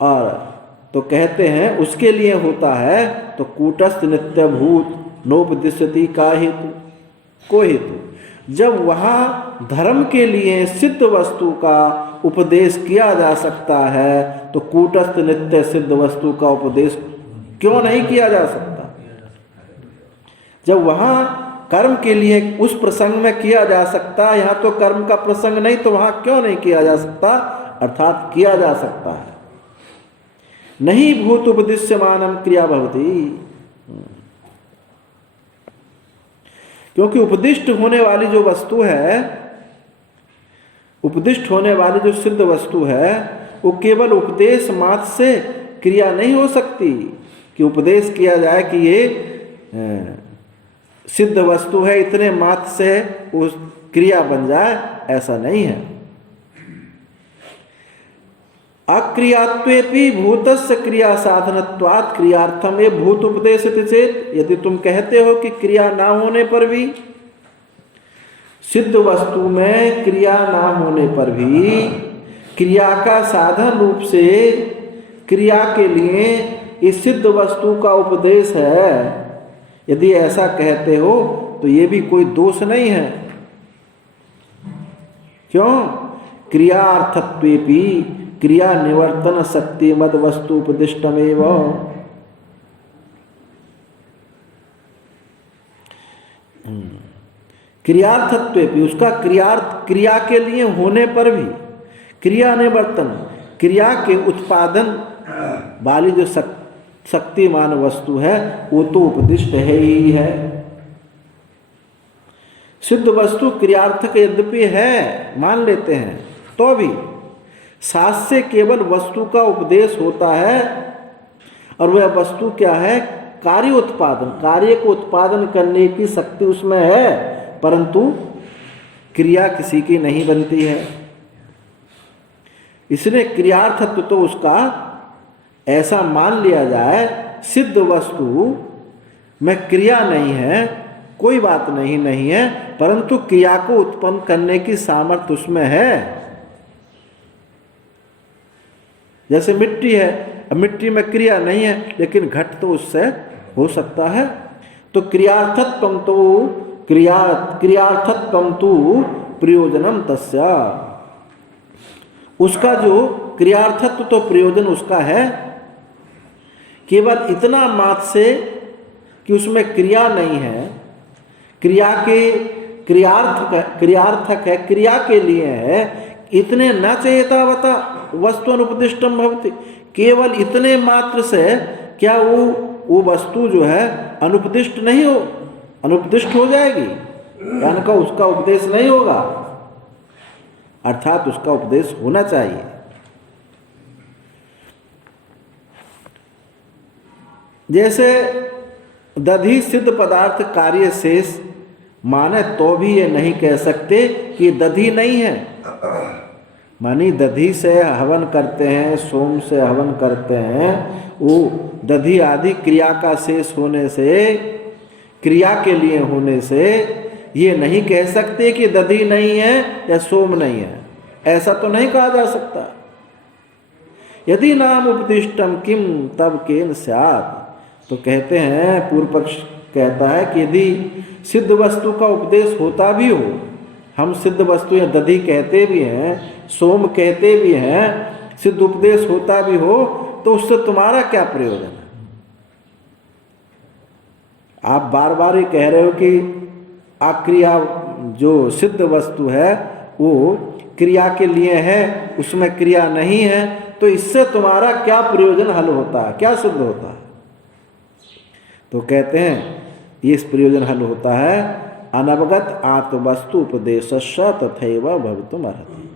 और तो कहते हैं उसके लिए होता है तो कूटस्थ नित्यभूत नोपदिश्यति का हेतु, को हेतु। जब वहाँ धर्म के लिए सिद्ध वस्तु का उपदेश किया जा सकता है तो कूटस्थ नित्य सिद्ध वस्तु का उपदेश क्यों नहीं किया जा सकता? जब वहाँ कर्म के लिए उस प्रसंग में किया जा सकता है, यहाँ तो कर्म का प्रसंग नहीं, तो वहाँ क्यों नहीं किया जा सकता? अर्थात किया जा सकता है। नहीं भूत उपदिश्यमानम क्रिया भवति, क्योंकि उपदिष्ट होने वाली जो वस्तु है, उपदिष्ट होने वाली जो सिद्ध वस्तु है, वो केवल उपदेश मात्र से क्रिया नहीं हो सकती कि उपदेश किया जाए कि ये सिद्ध वस्तु है, इतने मात्र से उस क्रिया बन जाए, ऐसा नहीं है। अक्रियात्वेपि भूतस्य क्रिया साधनत्वात् क्रियार्थम ये भूत उपदेशित चेत, यदि तुम कहते हो कि क्रिया ना होने पर भी, सिद्ध वस्तु में क्रिया ना होने पर भी क्रिया का साधन रूप से क्रिया के लिए इस सिद्ध वस्तु का उपदेश है, यदि ऐसा कहते हो तो ये भी कोई दोष नहीं है। क्यों? क्रियार्थत्वेपि क्रिया निवर्तन शक्ति मद वस्तु उपदिष्टमेव, क्रियार्थत्वेपि उसका क्रिया के लिए होने पर भी, क्रिया निवर्तन क्रिया के उत्पादन वाली जो शक्तिमान वस्तु है वो तो उपदिष्ट है ही है। सिद्ध वस्तु क्रियार्थक यद्यपि है मान लेते हैं, तो भी शास्त्र से केवल वस्तु का उपदेश होता है, और वह वस्तु क्या है? कार्य उत्पादन, कार्य को उत्पादन करने की शक्ति उसमें है, परंतु क्रिया किसी की नहीं बनती है। इसलिए क्रियार्थत्व तो उसका ऐसा मान लिया जाए, सिद्ध वस्तु में क्रिया नहीं है, कोई बात नहीं है, परंतु क्रिया को उत्पन्न करने की सामर्थ्य उसमें है। जैसे मिट्टी है, अब मिट्टी में क्रिया नहीं है, लेकिन घट तो उससे हो सकता है। तो क्रियार्थत्वं तो क्रियार्थत्वं तो प्रयोजनम तस्या, उसका जो क्रियार्थत्व तो प्रयोजन उसका है, केवल इतना मात्र से कि उसमें क्रिया नहीं है, क्रिया के क्रियार्थक है, क्रिया के लिए है, इतने न चेतावता वस्तु अनुपदिष्टम भवति, केवल इतने मात्र से क्या वो वस्तु जो है अनुपदिष्ट नहीं हो, अनुपदिष्ट हो जाएगी, यानी का उसका उपदेश नहीं होगा, अर्थात उसका उपदेश होना चाहिए। जैसे दधि सिद्ध पदार्थ कार्य शेष माने तो भी ये नहीं कह सकते कि दधि नहीं है। मानी दधि से हवन करते हैं, सोम से हवन करते हैं, वो दधि आदि क्रिया का शेष होने से, क्रिया के लिए होने से ये नहीं कह सकते कि दधि नहीं है या सोम नहीं है, ऐसा तो नहीं कहा जा सकता। यदि नाम उपदिष्टम किम तब केन स्यात्, तो कहते हैं, पूर्व पक्ष कहता है कि यदि सिद्ध वस्तु का उपदेश होता भी हो, हम सिद्ध वस्तु या दधि कहते भी हैं, सोम कहते भी हैं, सिद्ध उपदेश होता भी हो, तो उससे तुम्हारा क्या प्रयोजन है? आप बार बार ये कह रहे हो कि अक्रिया जो सिद्ध वस्तु है वो क्रिया के लिए है, उसमें क्रिया नहीं है, तो इससे तुम्हारा क्या प्रयोजन हल होता है, क्या सिद्ध होता है? तो कहते हैं ये इस प्रयोजन हल होता है, अनवगत आत्मवस्तु उपदेशस्य तथैव भवितुम अर्हति।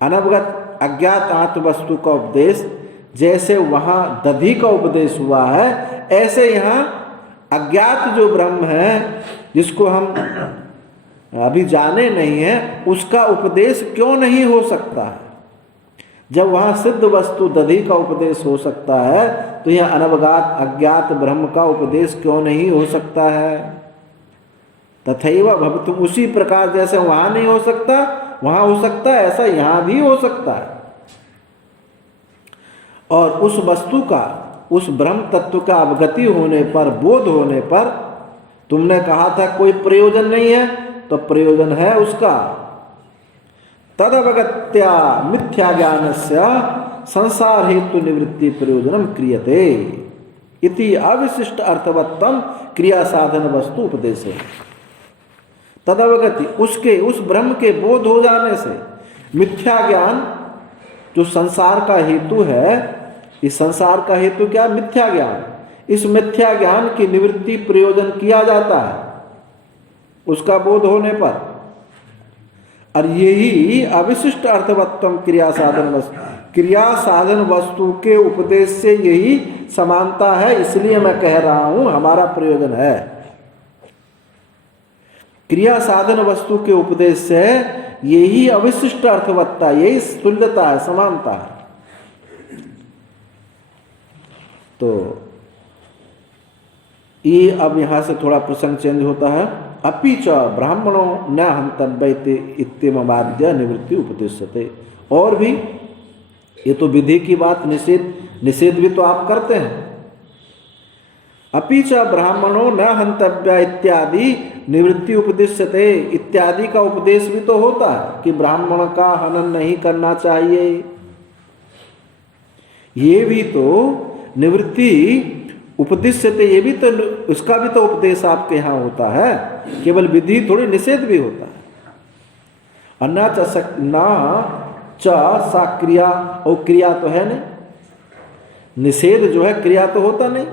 अनवगत अज्ञात आत्मवस्तु का उपदेश जैसे वहाँ दधि का उपदेश हुआ है, ऐसे यहाँ अज्ञात जो ब्रह्म है, जिसको हम अभी जाने नहीं है, उसका उपदेश क्यों नहीं हो सकता है? जब वहाँ सिद्ध वस्तु दधि का उपदेश हो सकता है तो यह अनवगात अज्ञात ब्रह्म का उपदेश क्यों नहीं हो सकता है? तथैव भवतु, उसी प्रकार जैसे वहाँ नहीं हो सकता वहाँ हो सकता है, ऐसा यहाँ भी हो सकता है। और उस वस्तु का, उस ब्रह्म तत्व का अवगति होने पर, बोध होने पर, तुमने कहा था कोई प्रयोजन नहीं है, तो प्रयोजन है उसका। तदवगत्या मिथ्या ज्ञानस्य संसार हेतु निवृत्ति प्रयोजनम क्रियते इति अविशिष्ट अर्थवत्तम क्रिया साधन वस्तु उपदेश है। तदवगति, उसके, उस ब्रह्म के बोध हो जाने से मिथ्या ज्ञान जो संसार का हेतु है, इस संसार का हेतु क्या? मिथ्या ज्ञान। इस मिथ्या ज्ञान की निवृत्ति प्रयोजन किया जाता है उसका बोध होने पर। और यही अविशिष्ट अर्थवत्तम क्रिया साधन वस्तु, क्रिया साधन वस्तु के उपदेश से यही समानता है, इसलिए मैं कह रहा हूं हमारा प्रयोजन है। क्रिया साधन वस्तु के उपदेश से यही अविशिष्ट अर्थवत्ता, यही तुल्यता है, समानता है। तो ये अब यहां से थोड़ा प्रसंग चेंज होता है। अपि च ब्राह्मणों न हंतव्य इत्येवमाद्य निवृत्ति उपदेश्यते। और भी, ये तो विधि की बात, निषेध भी तो आप करते हैं। अपि च ब्राह्मणों न हंतव्य इत्यादि निवृत्ति उपदेश्यते, इत्यादि का उपदेश भी तो होता है कि ब्राह्मण का हनन नहीं करना चाहिए। ये भी तो निवृत्ति उपदेश्यते, ये भी तो, उसका भी तो उपदेश आपके यहाँ होता है, केवल विधि थोड़ी, निषेध भी होता है। अन्ना च सा क्रिया, और क्रिया तो है नहीं, निषेध जो है क्रिया तो होता नहीं,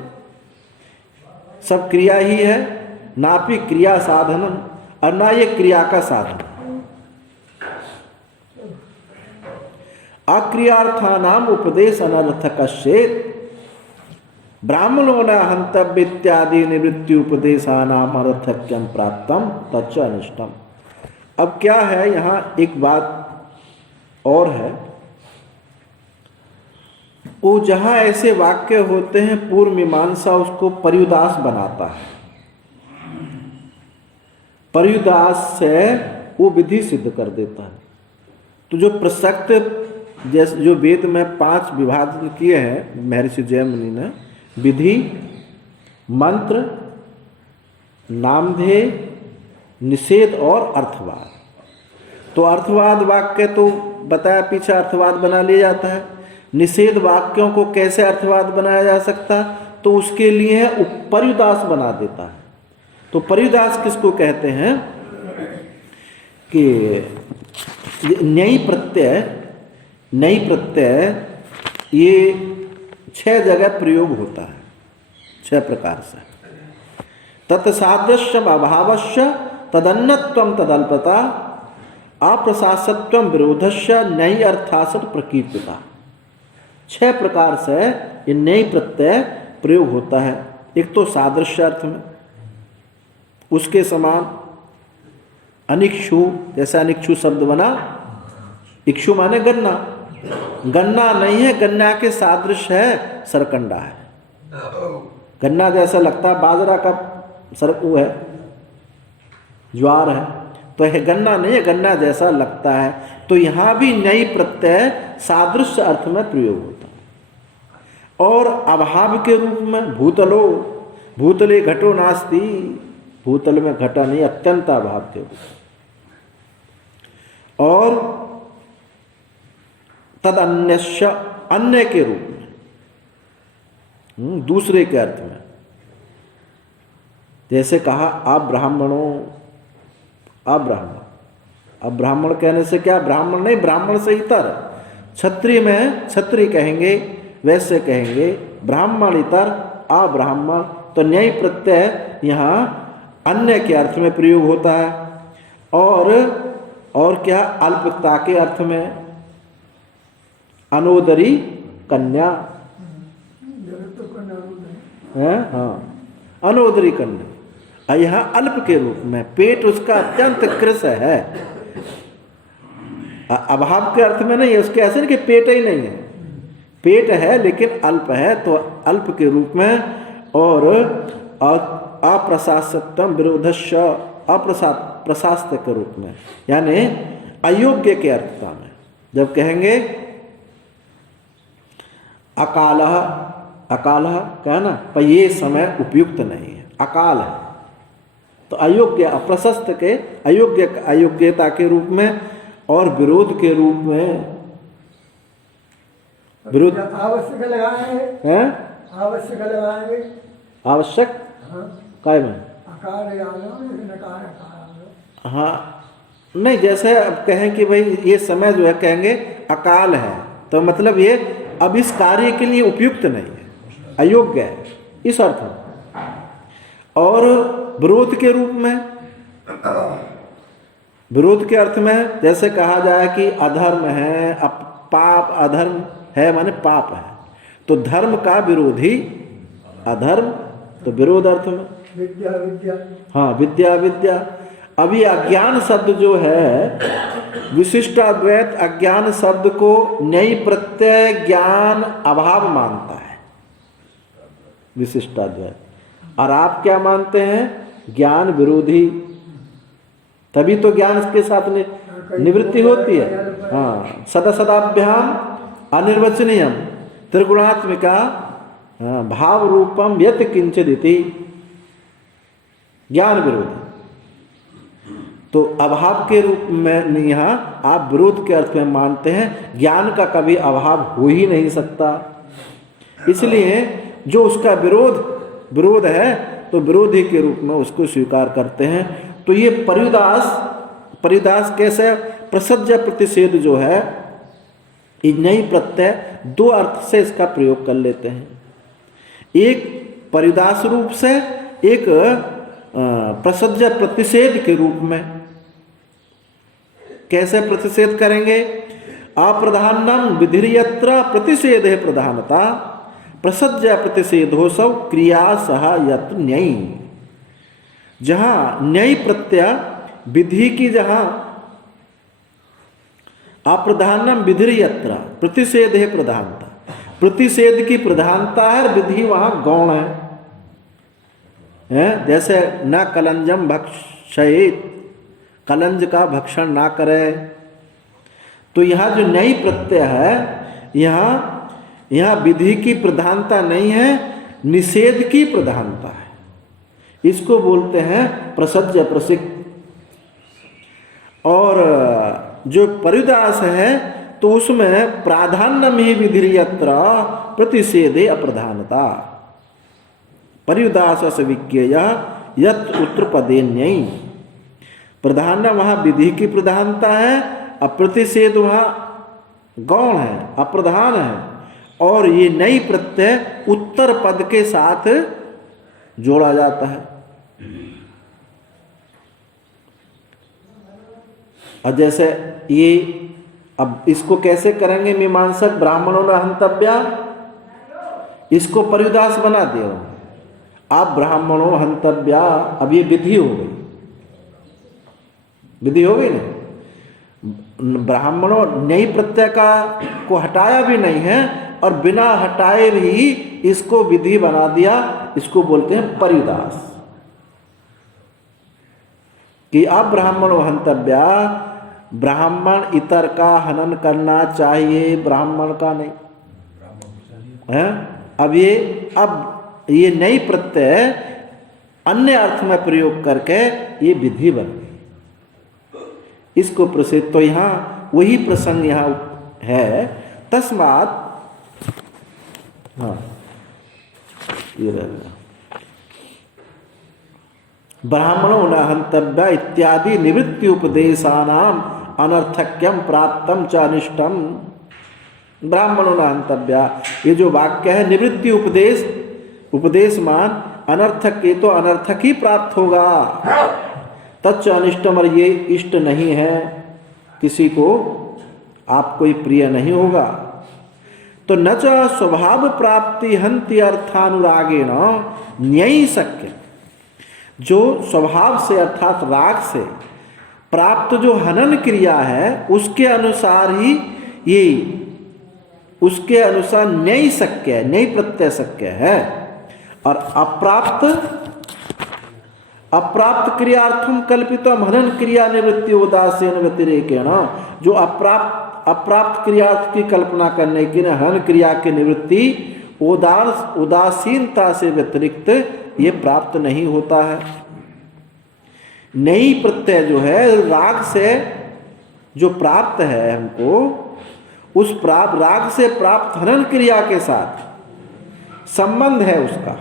सब क्रिया ही है। नापि क्रिया साधनम, और ना ये क्रिया का साधन। अक्रियार्थानाम उपदेश अनर्थकश्चेत् ब्राह्मणों न हंतव्य इत्यादि निवृत्ति उपदेशानाम अर्थक्यम प्राप्तम तच्च अनिष्टम। अब क्या है, यहाँ एक बात और है, वो जहाँ ऐसे वाक्य होते हैं पूर्व मीमांसा उसको पर्युदास बनाता है। पर्युदास से वो विधि सिद्ध कर देता है। तो जो प्रसक्त, जैसे जो वेद में 5 विभाजन किए हैं महर्षि जयमुनि ने, विधि, मंत्र, नामधेय, निषेध और अर्थवाद। तो अर्थवाद वाक्य तो बताया पीछे अर्थवाद बना लिया जाता है। निषेध वाक्यों को कैसे अर्थवाद बनाया जा सकता, तो उसके लिए पर्युदास बना देता है। तो पर्युदास किसको कहते हैं कि न्यायी प्रत्यय ये 6 जगह प्रयोग होता है, 6 प्रकार से। तत्सादृश्यम अभावस्य तदन्नत्वम तदल्पता अप्रसासत्वम विरोधस्य न्यायी अर्थासत प्रकीर्तिता। 6 प्रकार से ये न्यायी प्रत्यय प्रयोग होता है। एक तो सादृश्य अर्थ में, उसके समान अनिक्षु, जैसे अनिक्षु शब्द बना, इक्षु माने गन्ना, गन्ना नहीं है, गन्ना के सादृश्य है सरकंडा है। गन्ना जैसा लगता है, बाजरा का सरकू है, ज्वार है, तो यह गन्ना नहीं है, गन्ना जैसा लगता है। तो यहाँ भी न्यायी प्रत्यय सादृश्य अर्थ में प्रयोग होता है। और अभाव के रूप में भूतलो, भूतले घटो नास्ति, भूतल में घटा नहीं, अत्यंत अभाव के रूप में। और तद अन्यस्य, अन्य के रूप में, दूसरे के अर्थ में। जैसे कहा अब्राह्मणों, अब्राह्मण, अब ब्राह्मण कहने से क्या, ब्राह्मण नहीं, ब्राह्मण से इतर। क्षत्रिय में क्षत्रिय कहेंगे, वैश्य कहेंगे, ब्राह्मण इतर, अब्राह्मण। तो न्याय प्रत्यय यहाँ अन्य के अर्थ में प्रयोग होता है। और क्या, अल्पता के अर्थ में, अनोदरी कन्या है, हाँ, अनोदरी कन्या। यहाँ अल्प के रूप में, पेट उसका अत्यंत कृश है, अभाव के अर्थ में नहीं है, उसके ऐसे नहीं कि पेट ही नहीं है, पेट है लेकिन अल्प है, तो अल्प के रूप में। और अप्रशासत्तम विरोधस्य प्रशास्त के रूप में, यानी अयोग्य के अर्थता में। जब कहेंगे अकाल, अकाल कहना पर ये समय उपयुक्त नहीं है, अकाल है, तो अयोग्य, अप्रशस्त के अयोग्य, अयोग्यता के रूप में और विरोध के रूप में। विरोध आवश्यक लगाएंगे हैं, आवश्यक लगाएंगे आवश्यक काय में आकार नकार आकार। हाँ नहीं, जैसे अब कहें कि भाई ये समय जो है, कहेंगे अकाल है, तो मतलब ये अब इस कार्य के लिए उपयुक्त नहीं है, अयोग्य है, इस अर्थ में। और विरोध के रूप में, विरोध के अर्थ में जैसे कहा जाए कि अधर्म है, पाप, अधर्म है माने पाप है, तो धर्म का विरोधी अधर्म, तो विरोध अर्थ में। विद्या विद्या, हाँ विद्या विद्या। अभी अज्ञान शब्द जो है, विशिष्टाद्वैत अज्ञान शब्द को नई प्रत्यय ज्ञान अभाव मानता है विशिष्टाद्वैत, और आप क्या मानते हैं, ज्ञान विरोधी। तभी तो ज्ञान के साथ निवृत्ति होती है। हाँ सदा सदाभ्याम अनिर्वचनीयम त्रिगुणात्मिका भाव रूपम यत किंचिदिति, ज्ञान विरोधी। तो अभाव के रूप में यहाँ आप विरोध के अर्थ में मानते हैं, ज्ञान का कभी अभाव हो ही नहीं सकता, इसलिए जो उसका विरोध है तो विरोधी के रूप में उसको स्वीकार करते हैं। तो ये परिदास कैसे, प्रसज्य प्रतिषेध जो है, नई प्रत्यय दो अर्थ से इसका प्रयोग कर लेते हैं, एक परिदास रूप से, एक प्रसज्य प्रतिषेध के रूप में। कैसे प्रतिषेध करेंगे, अप्रधानम विधिर्यत्र प्रतिषेध है प्रधानता, प्रसज्य प्रतिषेधो सब क्रिया सह यत्र न्यायी। जहां न्यायी प्रत्यय विधि की, जहां अप्रधानम विधिर्यत्र प्रतिषेध है प्रधानता, प्रतिषेध की प्रधानता है, विधि वहां गौण है। जैसे न कलंजम भक्षयेत, कलंज का भक्षण ना करे, तो यहाँ जो नई प्रत्यय है, यहाँ विधि की प्रधानता नहीं है, निषेध की प्रधानता है, इसको बोलते हैं प्रसज्य प्रसिद्ध। और जो परिदास है तो उसमें प्राधान्यम ही विधिर्यत्र प्रतिषेधे अप्रधानता, परिदास से विज्ञेय यत् उत्तरपदेन्ययी। प्रधान्य वहाँ विधि की प्रधानता है, और प्रतिषेध वहाँ गौण है, अप्रधान है, और ये नई प्रत्यय उत्तर पद के साथ जोड़ा जाता है। और जैसे ये, अब इसको कैसे करेंगे मीमांसक, ब्राह्मणों ने हंतव्या, इसको परिदास बना दिया, आप ब्राह्मणों हंतव्या, अब ये विधि हो गई, विधि हो गई ना। ब्राह्मणों नई प्रत्यय का को हटाया भी नहीं है, और बिना हटाए भी इसको विधि बना दिया, इसको बोलते हैं परिदास। कि अब ब्राह्मणों हंतव्या, ब्राह्मण इतर का हनन करना चाहिए, ब्राह्मण का नहीं है। अब ये नई प्रत्यय अन्य अर्थ में प्रयोग करके ये विधि बन गई, इसको प्रसिद्ध। तो यहाँ वही प्रसंग यहाँ है, तस्मात्, हाँ ये रहेगा, ब्राह्मणों न हंतव्या इत्यादि निवृत्ति उपदेशानाम अनर्थक्यम प्राप्तम च अनिष्टम। ब्राह्मणों न हंतव्या, ये जो वाक्य है निवृत्ति उपदेशमान अनर्थक, ये तो अनर्थक ही प्राप्त होगा, तच्च अनिष्टम, और ये इष्ट नहीं है, किसी को आपको ये प्रिय नहीं होगा। तो न च स्वभाव प्राप्ति हंति अर्थानुरागेण न्यायी शक्य, जो स्वभाव से अर्थात राग से प्राप्त जो हनन क्रिया है उसके अनुसार ही ये, उसके अनुसार न्याय शक्य है, न्याय प्रत्यय शक्य है। और अप्राप्त क्रियार्थम कल्पितम हनन क्रिया निवृत्ति उदासीन व्यतिरेकेण, जो अप्राप्त क्रियार्थ की कल्पना करने के लिए हनन क्रिया की निवृत्ति उदासीनता से व्यतिरिक्त ये प्राप्त नहीं होता है। नई प्रत्यय जो है राग से जो प्राप्त है हमको, उस राग से प्राप्त हनन क्रिया के साथ संबंध है उसका।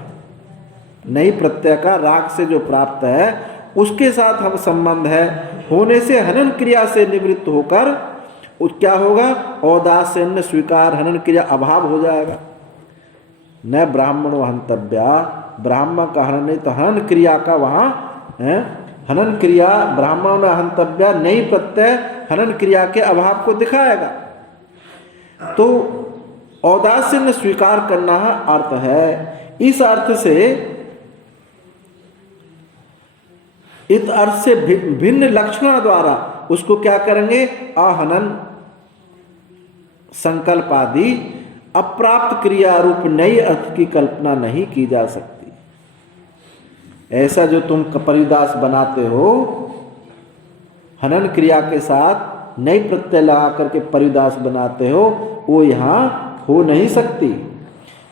नई प्रत्यय का राग से जो प्राप्त है उसके साथ हम संबंध है होने से हनन क्रिया से निवृत्त होकर क्या होगा, औदासीन्य स्वीकार हनन क्रिया अभाव हो जाएगा। न ब्राह्मणो हंतव्या, ब्राह्मण का हनन नहीं तो हनन क्रिया का वहाँ है, हनन क्रिया ब्राह्मण हंतव्या नई प्रत्यय हनन क्रिया के अभाव को दिखाएगा। तो औदासीन्य स्वीकार करना अर्थ है। इस अर्थ से, इस अर्थ से भिन्न लक्षणों द्वारा उसको क्या करेंगे, आहनन संकल्प आदि अप्राप्त क्रिया रूप नई अर्थ की कल्पना नहीं की जा सकती। ऐसा जो तुम परिदास बनाते हो हनन क्रिया के साथ नई प्रत्यय लगा करके परिदास बनाते हो, वो यहाँ हो नहीं सकती।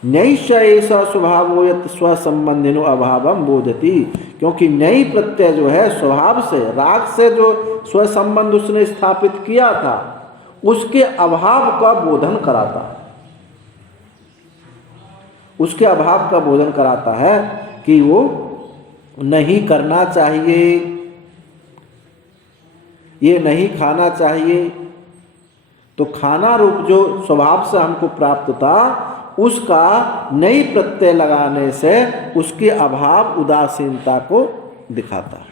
नैष ऐसा स्वभाव यत स्वसंबंधिनो अभावम बोधती, क्योंकि नई प्रत्यय जो है स्वभाव से, राग से जो स्वसंबंध उसने स्थापित किया था उसके अभाव का बोधन कराता है। उसके अभाव का बोधन कराता है कि वो नहीं करना चाहिए, ये नहीं खाना चाहिए। तो खाना रूप जो स्वभाव से हमको प्राप्त था उसका नई प्रत्यय लगाने से उसके अभाव उदासीनता को दिखाता है।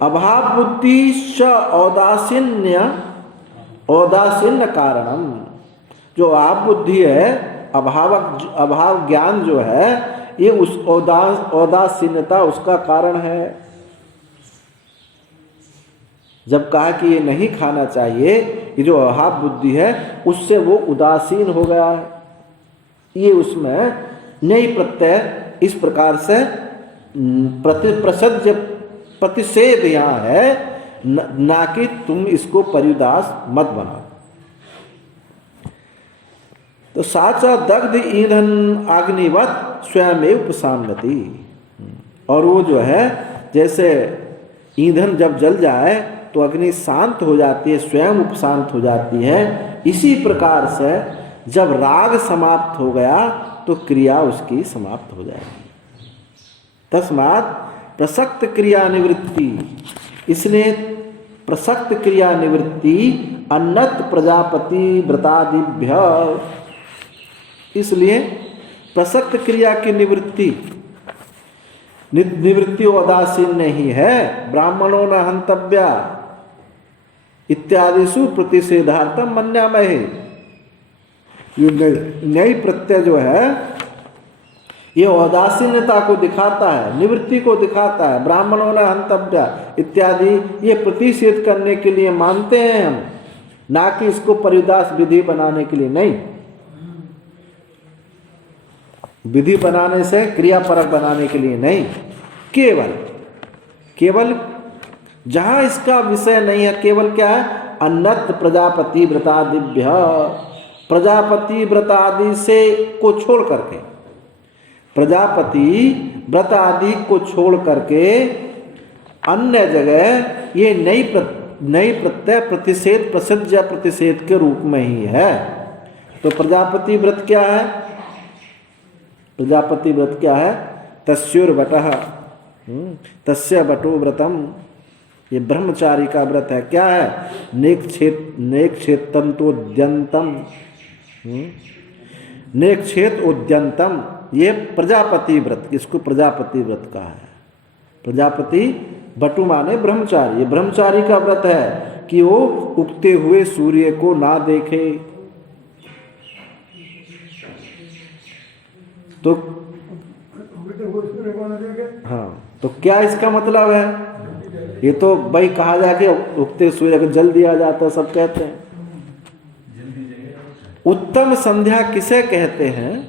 अभाव बुद्धि स औदासीन्य कारणम, जो अभाव बुद्धि है, अभाव ज्ञान जो है, ये उस औदासीन्यता उसका कारण है। जब कहा कि ये नहीं खाना चाहिए, ये जो अभाव बुद्धि है उससे वो उदासीन हो गया है। ये उसमें नई प्रत्यय इस प्रकार से प्रतिषेध यहाँ है, ना कि तुम इसको परिदास मत बनाओ। तो साचा दग्ध ईंधन अग्निवत स्वयं उपशाम्यति, और वो जो है जैसे ईंधन जब जल जाए तो अग्नि शांत हो जाती है, स्वयं उपशांत हो जाती है। इसी प्रकार से जब राग समाप्त हो गया तो क्रिया उसकी समाप्त हो जाएगी। तस्मात् प्रसक्त क्रिया निवृत्ति, इसलिए प्रसक्त क्रिया निवृत्ति अन्नत प्रजापति व्रतादिभ्य, इसलिए प्रसक्त क्रिया की निवृत्ति उदासीन नहीं है। ब्राह्मणों न हंतव्या इत्यादिषु प्रतिषेधार्थम मन्यामहे, नई प्रत्यय जो है ये उदासीनता को दिखाता है, निवृत्ति को दिखाता है। ब्राह्मणों न हंतव्या इत्यादि ये प्रतिषेध करने के लिए मानते हैं हम, ना कि इसको परिदास विधि बनाने के लिए नहीं। विधि बनाने से क्रियापरक बनाने के लिए नहीं, केवल जहां इसका विषय नहीं है, केवल क्या है, अन्नत प्रजापति व्रतादिभ्य, प्रजापति व्रतादि से को छोड़ करके, प्रजापति व्रत आदि को छोड़ करके अन्य जगह ये नई प्रत्यय प्रतिषेध प्रसिद्ध या प्रतिषेध के रूप में ही है। तो प्रजापति व्रत क्या है? प्रजापति व्रत क्या है? तस्योर्वटः तस्य वटो व्रतम, ये ब्रह्मचारी का व्रत है। क्या है? नेक्षेतंतोद्यंतम, नेक्षेत उद्यंतम, ये प्रजापति व्रत, इसको प्रजापति व्रत कहा है। प्रजापति बटु माने ब्रह्मचारी, ये ब्रह्मचारी का व्रत है कि वो उगते हुए सूर्य को ना देखे। तो हाँ, तो क्या इसका मतलब है? ये तो भाई कहा जाके उगते सूर्य को जल दिया जाता है, सब कहते हैं। उत्तम संध्या किसे कहते हैं?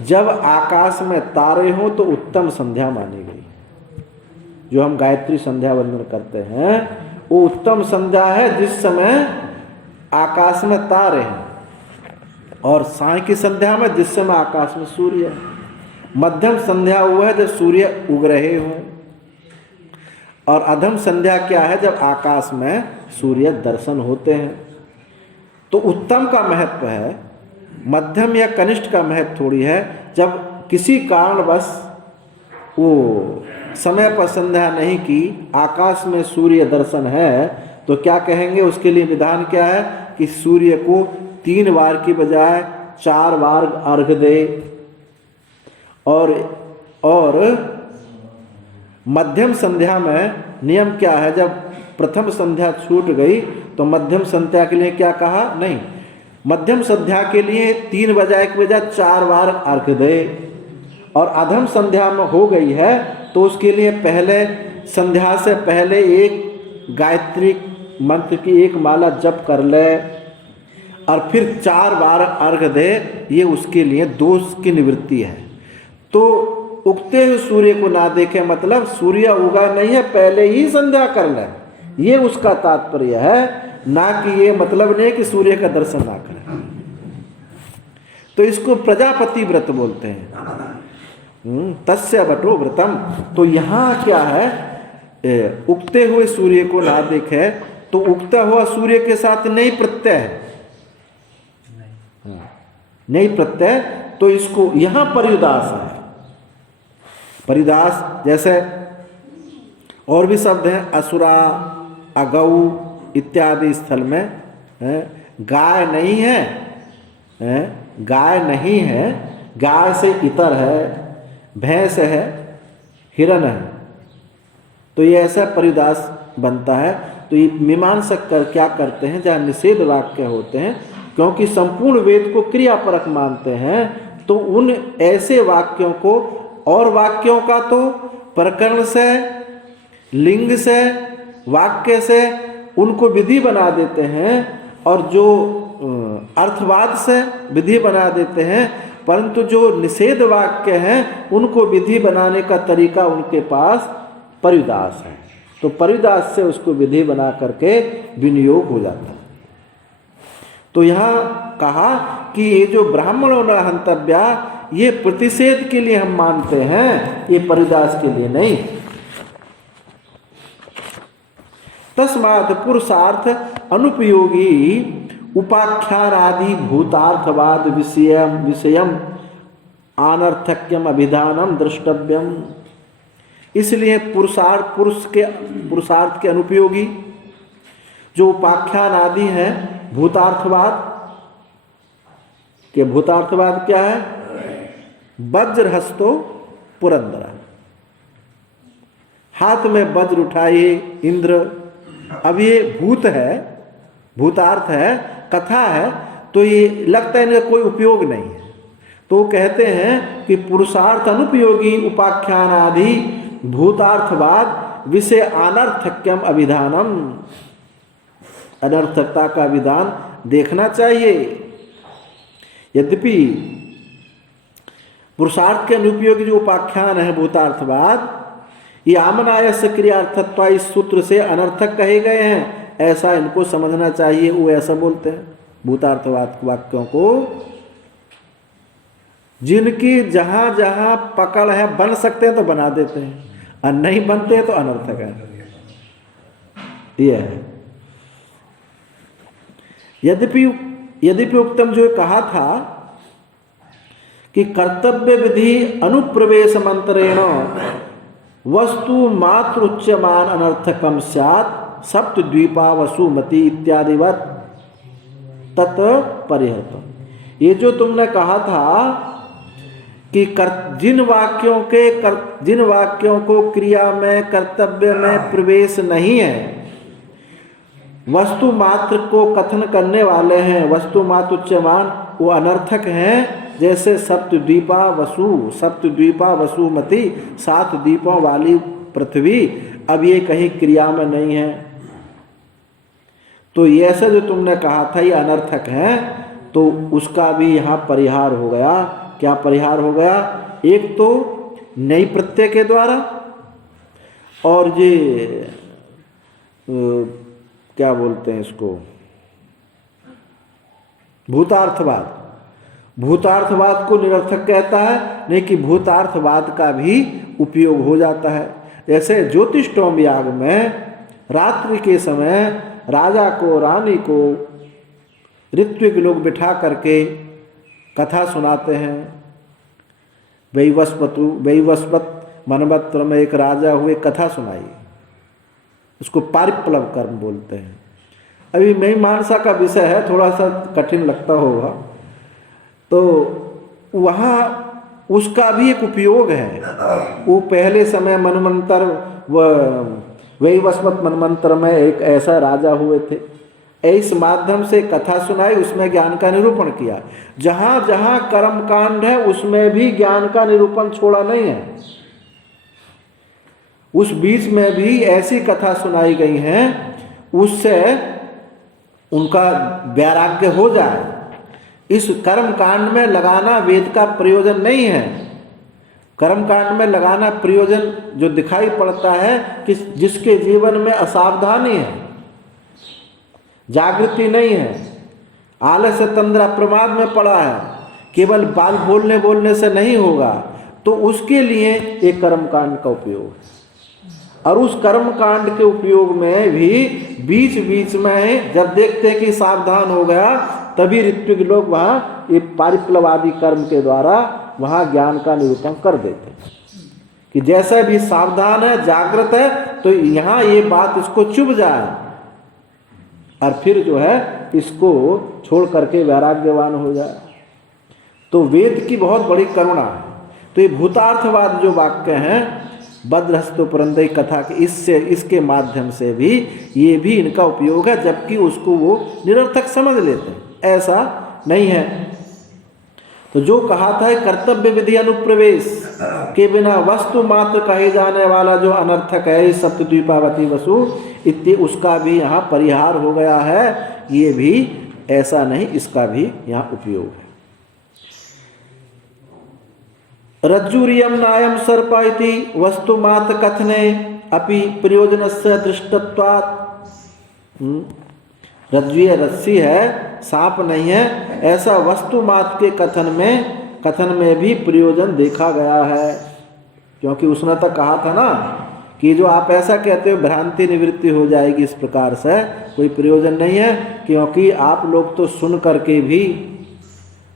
जब आकाश में तारे हो तो उत्तम संध्या मानी गई। जो हम गायत्री संध्या वंदन करते हैं वो उत्तम संध्या है जिस समय आकाश में तारे हैं, और साय की संध्या में जिस समय आकाश में सूर्य है। मध्यम संध्या हुआ है जब सूर्य उग रहे हों, और अधम संध्या क्या है? जब आकाश में सूर्य दर्शन होते हैं। तो उत्तम का महत्व है, मध्यम या कनिष्ठ का महत्व थोड़ी है। जब किसी कारणवश वो समय पर संध्या नहीं की, आकाश में सूर्य दर्शन है, तो क्या कहेंगे? उसके लिए विधान क्या है कि सूर्य को 3 बार की बजाय 4 बार अर्घ दे। और मध्यम संध्या में नियम क्या है? जब प्रथम संध्या छूट गई तो मध्यम संध्या के लिए क्या कहा? नहीं, मध्यम संध्या के लिए 3 बजाय की बजाय 4 बार अर्घ दे। और अधम संध्या में हो गई है तो उसके लिए पहले संध्या से पहले एक गायत्री मंत्र की 1 माला जप कर ले, और फिर 4 बार अर्घ दे। ये उसके लिए दोष की निवृत्ति है। तो उगते हुए सूर्य को ना देखे, मतलब सूर्य उगा नहीं है पहले ही संध्या कर ले, ये उसका तात्पर्य है। ना कि ये मतलब नहीं कि सूर्य का दर्शन ना करें। तो इसको प्रजापति व्रत बोलते हैं, तस्य वटो व्रतम। तो यहाँ क्या है? उगते हुए सूर्य को ना देखे तो उगता हुआ सूर्य के साथ नहीं प्रत्यय है, नहीं प्रत्यय। तो इसको यहाँ परिदास है। परिदास जैसे और भी शब्द हैं, असुरा, अगौ इत्यादि स्थल में गाय नहीं है, गाय नहीं है, गाय से इतर है, भैंस है, हिरण है। तो ये ऐसा परिदास बनता है। तो ये मीमांसक क्या करते हैं? जहाँ निषेध वाक्य होते हैं, क्योंकि संपूर्ण वेद को क्रियापरक मानते हैं, तो उन ऐसे वाक्यों को, और वाक्यों का तो प्रकरण से, लिंग से, वाक्य से उनको विधि बना देते हैं, और जो अर्थवाद से विधि बना देते हैं। परंतु जो निषेध वाक्य हैं उनको विधि बनाने का तरीका उनके पास परिदास है। तो परिदास से उसको विधि बना करके विनियोग हो जाता है। तो यहाँ कहा कि ये जो ब्राह्मणों न हंतव्या, ये प्रतिषेध के लिए हम मानते हैं, ये परिदास के लिए नहीं। तस्मात् पुरुषार्थ अनुपयोगी उपाख्यान आदि भूतार्थवाद विषयम अनर्थक्यम अभिधानम द्रष्टव्यम। इसलिए पुरुषार्थ के अनुपयोगी जो उपाख्यान आदि हैं भूतार्थवाद के, भूतार्थवाद क्या है? वज्रहस्तो पुरंदर, हाथ में वज्र उठाए इंद्र। अब ये भूत है, भूतार्थ है, कथा है, तो ये लगता है इनका कोई उपयोग नहीं है। तो कहते हैं कि पुरुषार्थ अनुपयोगी उपाख्यान आदि भूतार्थवाद विषय अनर्थक्यम अभिधानम, अनर्थकता का विधान देखना चाहिए। यद्यपि पुरुषार्थ के अनुपयोगी जो उपाख्यान है भूतार्थवाद, ये आमनायस्य क्रियार्थत्वा इस सूत्र से अनर्थक कहे गए हैं, ऐसा इनको समझना चाहिए। वो ऐसा बोलते हैं भूतार्थवाद वाक्यों को, जिनकी जहां जहां पकड़ है, बन सकते हैं तो बना देते हैं, और नहीं बनते हैं तो अनर्थक है। यह है। यद्यपि उत्तम जो कहा था कि कर्तव्य विधि अनुप्रवेश मंत्रेण वस्तु मात्र उच्यमान अनर्थकम स्यात् सप्तद्वीपा वसुमती इत्यादिवत तत् परिहृतम्। ये जो तुमने कहा था कि जिन वाक्यों को क्रिया में, कर्तव्य में प्रवेश नहीं है, वस्तु मात्र को कथन करने वाले हैं, वस्तु मात्र उच्यमान, वो अनर्थक हैं। जैसे सप्तद्वीपा वसुमती, 7 द्वीपों वाली पृथ्वी अब ये कहीं क्रिया में नहीं है। तो ये ऐसा जो तुमने कहा था ये अनर्थक है, तो उसका भी यहाँ परिहार हो गया। क्या परिहार हो गया? एक तो नई प्रत्यय के द्वारा, और ये क्या बोलते हैं इसको, भूतार्थवाद। भूतार्थवाद को निरर्थक कहता है, नहीं कि भूतार्थवाद का भी उपयोग हो जाता है। जैसे ज्योतिष्टोम याग में रात्रि के समय राजा को, रानी को ऋत्विक लोग बिठा करके कथा सुनाते हैं। वैवस्वत मनवत्र में एक राजा हुए, कथा सुनाई, उसको पारिप्लव कर्म बोलते हैं। अभी मीमांसा का विषय है, थोड़ा सा कठिन लगता होगा, तो वहाँ उसका भी एक उपयोग है। वो पहले समय मनमंत्र वैवस्वत मनमंत्र में एक ऐसा राजा हुए थे, इस माध्यम से कथा सुनाई, उसमें ज्ञान का निरूपण किया। जहाँ जहाँ कर्म कांड है उसमें भी ज्ञान का निरूपण छोड़ा नहीं है। उस बीच में भी ऐसी कथा सुनाई गई हैं उससे उनका वैराग्य हो जाए। इस कर्म कांड में लगाना वेद का प्रयोजन नहीं है। कर्म कांड में लगाना प्रयोजन जो दिखाई पड़ता है कि जिसके जीवन में असावधानी है, जागृति नहीं है, आलस्य तंद्रा प्रमाद में पड़ा है, केवल बाल बोलने से नहीं होगा, तो उसके लिए एक कर्म कांड का उपयोग है। और उस कर्म कांड के उपयोग में भी बीच बीच में जब देखते हैं कि सावधान हो गया, तभी ऋत्विक लोग वहाँ ये पारिप्लव आदि कर्म के द्वारा वहाँ ज्ञान का निरूपण कर देते हैं कि जैसा भी सावधान है, जागृत है, तो यहाँ ये बात इसको चुभ जाए और फिर जो है इसको छोड़ करके वैराग्यवान हो जाए। तो वेद की बहुत बड़ी करुणा है। तो ये भूतार्थवाद जो वाक्य हैं बद्रहस्तो पुरंदई कथा के, इससे इसके माध्यम से भी ये भी इनका उपयोग है, जबकि उसको वो निरर्थक समझ लेते हैं, ऐसा नहीं है। तो जो कहा था कर्तव्य विधि अनुप्रवेश के बिना वस्तु मात्र कहे जाने वाला जो अनर्थक है सप्तद्वीपावती वसु इत्य, उसका भी यहाँ परिहार हो गया है। ये भी ऐसा नहीं, इसका भी यहाँ उपयोग है। रज्जुरियम नायम सर्प इति वस्तु मात्र कथने अपि प्रयोजनस्य दृष्टत्वात्। रज्जु ये रस्सी है, सांप नहीं है, ऐसा वस्तु मात्र के कथन में भी प्रयोजन देखा गया है। क्योंकि उसने तो कहा था ना कि जो आप ऐसा कहते हो भ्रांति निवृत्ति हो जाएगी, इस प्रकार से कोई प्रयोजन नहीं है। क्योंकि आप लोग तो सुन करके भी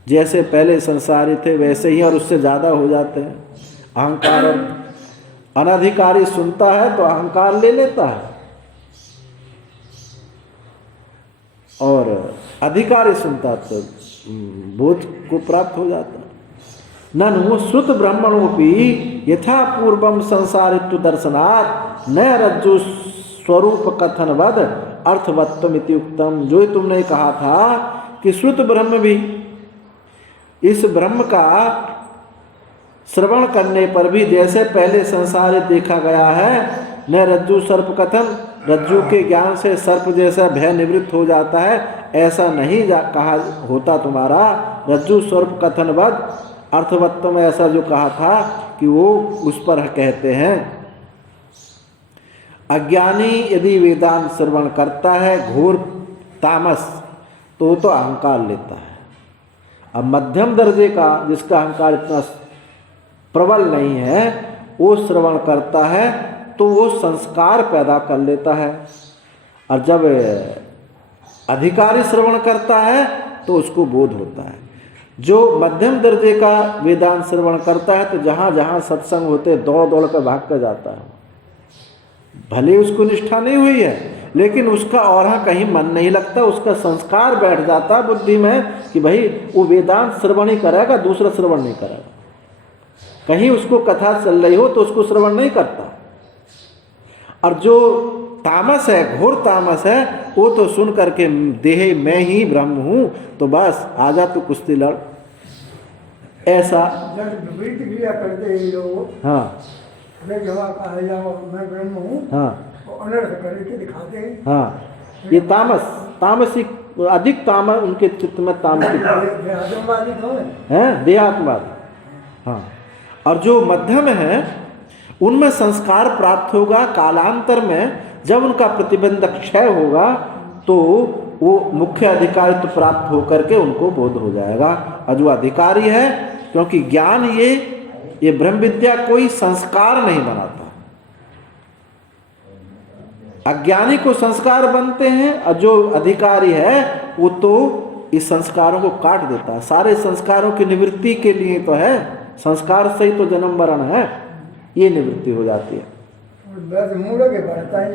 जैसे पहले संसारी थे वैसे ही और उससे ज़्यादा हो जाते हैं। अहंकार, अनधिकारी सुनता है तो अहंकार ले लेता है, और अधिकारी सुनता तो बोध को प्राप्त हो जाता। ननु श्रुत ब्रह्मणोपि यथा पूर्वम संसारित्व दर्शनात् न रज्जु स्वरूप कथनवद अर्थवत्तम इति उक्तम। जो तुमने कहा था कि श्रुत ब्रह्म भी, इस ब्रह्म का श्रवण करने पर भी जैसे पहले संसार देखा गया है, न रज्जु सर्प कथन, रज्जु के ज्ञान से सर्प जैसा भय निवृत्त हो जाता है, ऐसा नहीं कहा होता तुम्हारा। रज्जु सर्प कथनवद अर्थवत्तम, ऐसा जो कहा था कि वो उस पर कहते हैं अज्ञानी यदि वेदांत श्रवण करता है घोर तामस, तो वो तो अहंकार लेता है। अब मध्यम दर्जे का जिसका अहंकार इतना प्रबल नहीं है, वो श्रवण करता है तो वो संस्कार पैदा कर लेता है। और जब अधिकारी श्रवण करता है तो उसको बोध होता है। जो मध्यम दर्जे का वेदांत श्रवण करता है तो जहाँ जहाँ सत्संग होते दौड़ दौड़ कर भाग कर जाता है। भले उसको निष्ठा नहीं हुई है, लेकिन उसका और कहीं मन नहीं लगता, उसका संस्कार बैठ जाता बुद्धि में कि भाई वो वेदांत श्रवण ही करेगा, दूसरा श्रवण नहीं करेगा। कहीं उसको कथा चल रही हो तो उसको श्रवण नहीं करता। और जो तामस है, घोर तामस है, वो तो सुन करके देह मैं ही ब्रह्म हूँ, तो बस आजा तो कुश्ती लड़, ऐसा। जब विपरीत क्रिया करते हैं लोग, हाँ, वे जवाब कहा जाओ मैं ब्रह्म हूँ हाँ और अनर्थ करके दिखाते हैं। हाँ, ये तामसिक अधिक तामस उनके चित्त में तामसिक आतंकवादी कौन है? है, देहात्मवादी। हाँ, और जो मध्यम है उनमें संस्कार प्राप्त होगा। कालांतर में जब उनका प्रतिबंधक क्षय होगा तो वो मुख्य अधिकारित्व प्राप्त होकर के उनको बोध हो जाएगा। और जो अधिकारी है, क्योंकि ज्ञान ये ब्रह्म विद्या कोई संस्कार नहीं बनाता, अज्ञानी को संस्कार बनते हैं, और जो अधिकारी है वो तो इस संस्कारों को काट देता है। सारे संस्कारों की निवृत्ति के लिए तो है, संस्कार से ही तो जन्म मरण है, ये निवृत्ति हो जाती है। बस मूल के बढ़ता ही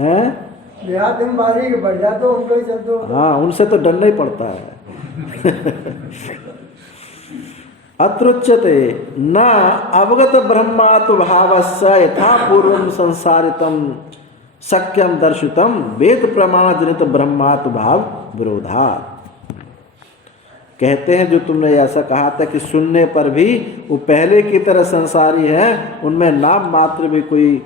हैं? देहात्मवादी के बढ़ जाते उनको ही चलते। हाँ, उनसे तो डरना ही पड़ता है। अत्रुच्यते न अवगत ब्रह्मात् भावस्य यथा पूर्वं संसारितम शक्यम दर्शितम वेद प्रमाण जनित ब्रह्मात् भाव विरोधात्। कहते हैं जो तुमने ऐसा कहा था कि सुनने पर भी वो पहले की तरह संसारी है, उनमें नाम मात्र भी कोई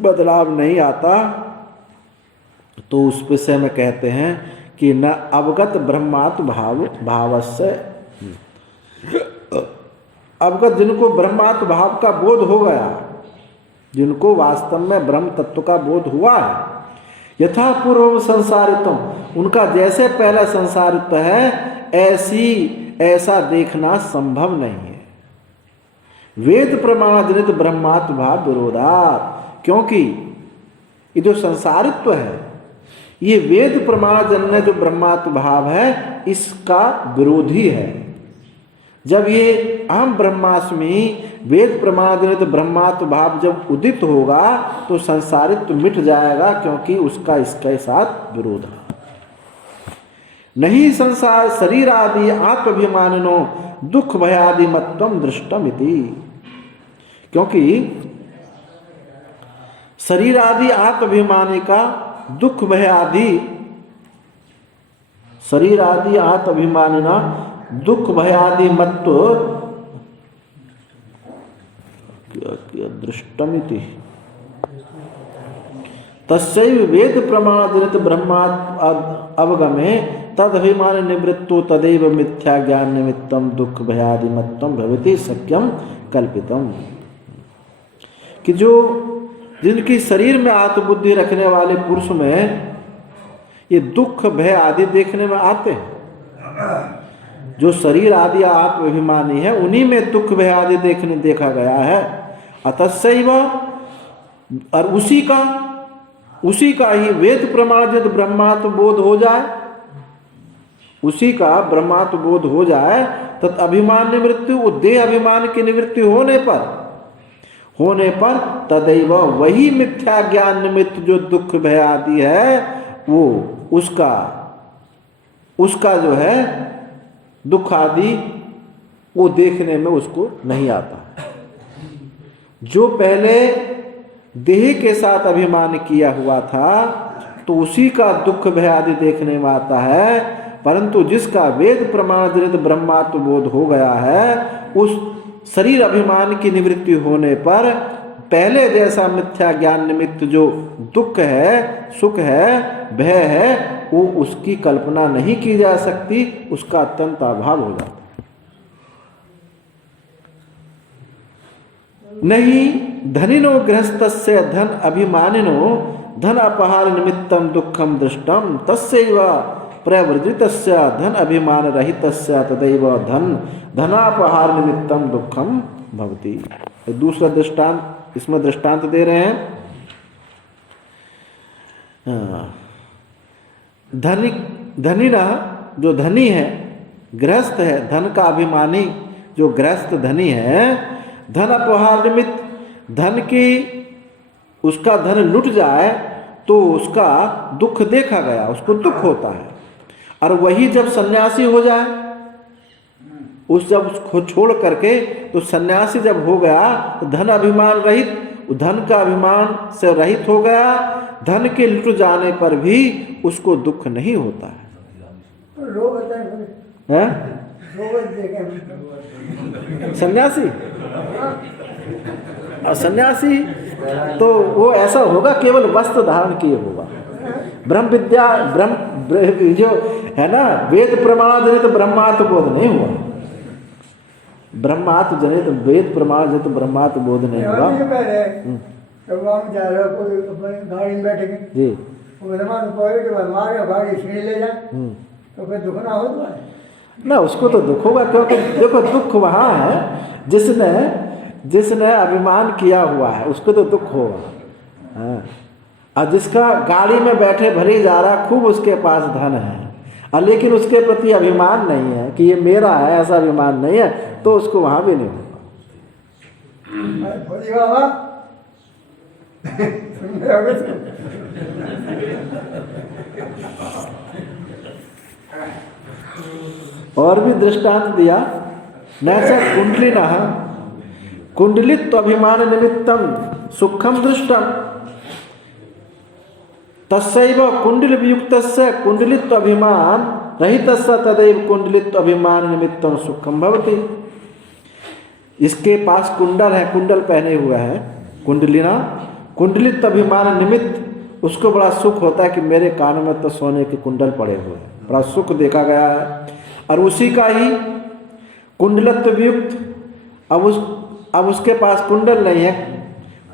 बदलाव नहीं आता, तो उस विषय में कहते हैं कि न अवगत ब्रह्मात् भावस्य, अवगत जिनको ब्रह्मात् भाव का बोध हो गया, जिनको वास्तव में ब्रह्म तत्व का बोध हुआ है, यथा पूर्व संसारितम, उनका जैसे पहला संसारित्व है ऐसा देखना संभव नहीं है। वेद प्रमाण जनित ब्रह्मात् भाव विरोधात्, क्योंकि ये जो संसारित्व है ये वेद प्रमाण जन्य जो ब्रह्मात् भाव है इसका विरोधी है। जब ये अहम ब्रह्मास्मि वेद प्रमाणजनित ब्रह्मात्म भाव जब उदित होगा तो संसारित्व मिट जाएगा, क्योंकि उसका इसके साथ विरोध है। नहीं संसार शरीर आदि आत्माभिमानिनो दुख भयादि मत्वम दृष्टम इति, क्योंकि शरीर आदि आत्माभिमानी का दुख भय आदि, शरीर आदि आत्माभिमानिना दुख भय आदि मत्व दृष्टमिति तस्यैव वेद प्रमाण जनित ब्रह्मात् अवगमे तद अभिमान निवृत्तो तदैव मिथ्या ज्ञान निमित्तम दुख भयादि मत्तम भवति शक्यम कल्पितम। कि जो जिनकी शरीर में आत्मबुद्धि रखने वाले पुरुष में ये दुख भय आदि देखने में आते हैं, जो शरीर आदि आत्माभिमानी है उन्हीं में दुख भय आदि देखा गया है। अतस्यैव, और उसी का ही वेद प्रमाणित ब्रह्मात्म बोध हो जाए, उसी का ब्रह्मात्म बोध हो जाए तत् अभिमान निवृत्ति, वो देह अभिमान की निवृत्ति होने पर तदैव वही मिथ्या ज्ञान निमित्त जो दुख भय आदि है वो उसका जो है दुख आदि वो देखने में उसको नहीं आता। जो पहले देह के साथ अभिमान किया हुआ था तो उसी का दुख भय आदि देखने में आता है, परंतु जिसका वेद प्रमाण जनित ब्रह्मात्म बोध हो गया है उस शरीर अभिमान की निवृत्ति होने पर पहले जैसा मिथ्या ज्ञान निमित्त जो दुख है, सुख है, भय है, वो उसकी कल्पना नहीं की जा सकती, उसका अत्यंत अभाव हो जाता। नहीं धनिनो गृहस्थस्य धन अभिमानिनो धन अपहार निमित्तम दुखम दृष्टम तस्यैव प्रवर्जितस्य धन अभिमान रहितस्य तदैव धनापहार निमित्तम दुखम भवति। दूसरा दृष्टांत इसमें दृष्टांत दे रहे हैं। धनिना जो धनी है, गृहस्थ है, धन का अभिमानी जो गृहस्थ धनी है, धन अपहार निमित्त धन की उसका धन लुट जाए तो उसका दुख देखा गया, उसको दुख होता है। और वही जब सन्यासी हो जाए, उस जब उसको छोड़ करके तो सन्यासी जब हो गया तो धन अभिमान रहित, धन का अभिमान से रहित हो गया, धन के लुट जाने पर भी उसको दुख नहीं होता है। सन्यासी और सन्यासी तो वो ऐसा होगा केवल वस्त्र धारण किए होगा। ब्रह्म विद्या जो है ना, वेद प्रमाण जनित ब्रह्मात्म बोध नहीं हुआ। ब्रह्मात्म जनित वेद प्रमाण जनित ब्रह्मात्म बोध नहीं हुआ। जब हम जा रहे हो कोई अपनी गाड़ी में बैठेंगे जी, वो जमान पहले के बाद मारे गाड़ी छीन ले जाए तो फिर दुख ना हो तो है ना, उसको तो दुख होगा, क्योंकि देखो दुख वहाँ है जिसने अभिमान किया हुआ है, उसको तो दुख होगा। हाँ, और जिसका गाड़ी में बैठे भले जा रहा, खूब उसके पास धन है और लेकिन उसके प्रति अभिमान नहीं है कि ये मेरा है, ऐसा अभिमान नहीं है, तो उसको वहाँ भी नहीं होगा। भोली बाबा सुन रहे होगे तो? और भी दृष्टांत दिया, नैसा कुंडलिनः कुंडलित्व अभिमान निमित्तम सुखम दृष्टम तस्सैव कुंडल वियुक्तस्य कुंडलित्व अभिमान रहितस्य तदैव कुंडलित्व अभिमान निमित्तम सुखम भवति। इसके पास कुंडल है, कुंडल पहने हुए है, कुंडलिना कुंडलित्व अभिमान निमित्त उसको बड़ा सुख होता है कि मेरे कान में तो सोने के कुंडल पड़े हुए हैं, बड़ा सुख देखा गया है। और उसी का ही कुंडलत्व वियुक्त, अब उसके पास कुंडल नहीं है,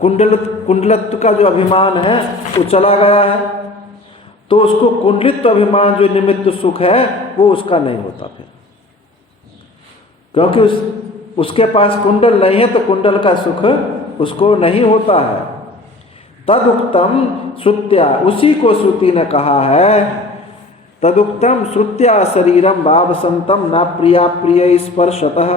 कुंडलत्व का जो अभिमान है वो चला गया है, तो उसको कुंडलित्व अभिमान जो निमित्त सुख है वो उसका नहीं होता फिर, क्योंकि उसके पास कुंडल नहीं है, तो कुंडल का सुख उसको नहीं होता है। तदुक्तम श्रुत्या, उसी को श्रुति ने कहा है, तदुक्तम श्रुत्या शरीरम भावसंतम न प्रिया प्रिय स्पर्शतः,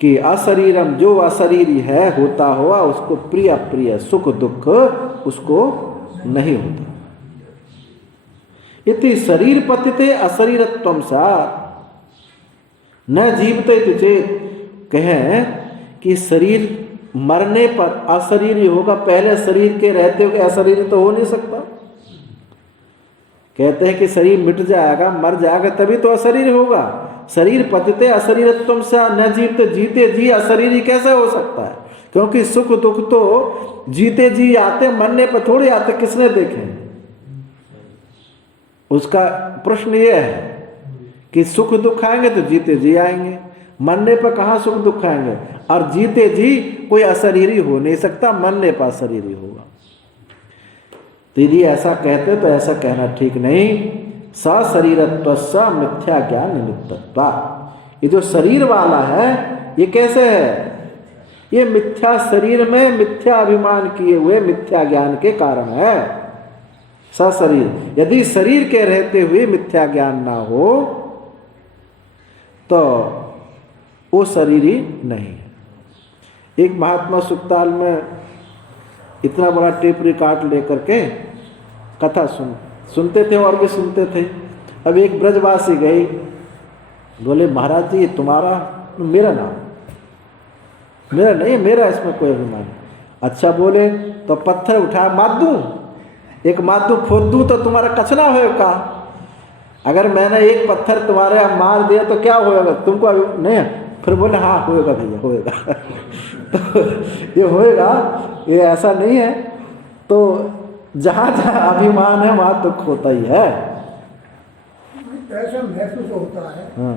कि अशरीरम जो अशरीरी है होता हुआ उसको प्रिय प्रिय सुख दुख उसको नहीं होता। इति शरीर पतिते अशरीरत्वम सा न जीवते चेत, कहें कि शरीर मरने पर अशरीरी होगा, पहले शरीर के रहते हुए अशरीरी तो हो नहीं सकता। कहते हैं कि शरीर मिट जाएगा, मर जाएगा, तभी तो अशरीर होगा। शरीर पतिते अशरीरत्वम से न जीवते, जीते जी अशरीरी कैसे हो सकता है? क्योंकि सुख दुख तो जीते जी आते, मरने पर थोड़ी आते, किसने देखे? उसका प्रश्न ये है कि सुख दुख आएंगे तो जीते जी आएंगे, मरने पर कहाँ सुख दुख आएंगे? और जीते जी कोई अशरीरी हो नहीं सकता, मरने पर अशरीरी होगा। तो यदि ऐसा कहते तो ऐसा कहना ठीक नहीं। सशरीरत्व स मिथ्या ज्ञान निमित्तत्वा, ये जो शरीर वाला है ये कैसे है? ये मिथ्या शरीर में मिथ्या अभिमान किए हुए मिथ्या ज्ञान के कारण है। सशरीर, यदि शरीर के रहते हुए मिथ्या ज्ञान ना हो तो वो शरीर ही नहीं है। एक महात्मा सुखताल में इतना बड़ा टेप रिकॉर्ड लेकर के कथा सुनते थे और भी सुनते थे। अब एक ब्रजवासी गई, बोले महाराज जी तुम्हारा, मेरा नाम, मेरा नहीं, मेरा इसमें कोई अभिमान नहीं। अच्छा बोले तो पत्थर उठा मार दूं, एक मार दूं फोड़ दूं तो तुम्हारा कचना होगा। अगर मैंने एक पत्थर तुम्हारे यहाँ मार दिया तो क्या होएगा? तुमको अभी नहीं? फिर बोले हाँ होएगा भैया होएगा। तो ये होएगा, ये ऐसा नहीं है। तो जहाँ जहाँ अभिमान है वहाँ दुख होता ही है। ऐसा महसूस होता है हाँ।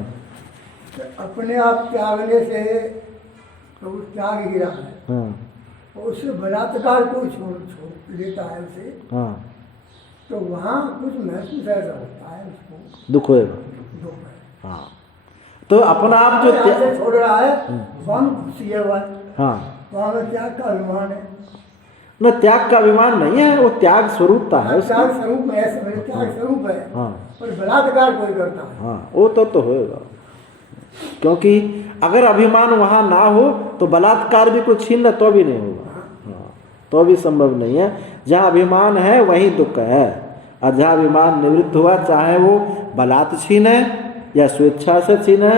कि अपने आप त्यागने से तो वो त्याग गिरा है, हाँ। और उससे बलात्कार को छोड़ लेता है उसे, हाँ। तो वहाँ कुछ महसूस ऐसा होता है, उसको दुख होएगा। दुख है। हाँ, तो अपना आप जो ऐसे छोड़ रहा है वहाँ में खुशी है, हाँ, वहाँ में त्याग का अभिमान है। न त्याग का अभिमान नहीं है, वो त्याग स्वरूपता है उसका। त्याग स्वरूप में ऐसे मेरे त्याग स्वरूप है, हाँ। और बलात्कार कोई करता है। हाँ, वो तो होएगा, क्योंकि अगर अभिमान वहाँ ना हो तो बलात्कार भी कुछ छीन तो भी नहीं होगा। हाँ, तो भी संभव नहीं है। जहाँ अभिमान है वहीं दुख है, और जहाँ अभिमान निवृत्त हुआ, चाहे वो बलात् छीने या स्वेच्छा से छीने,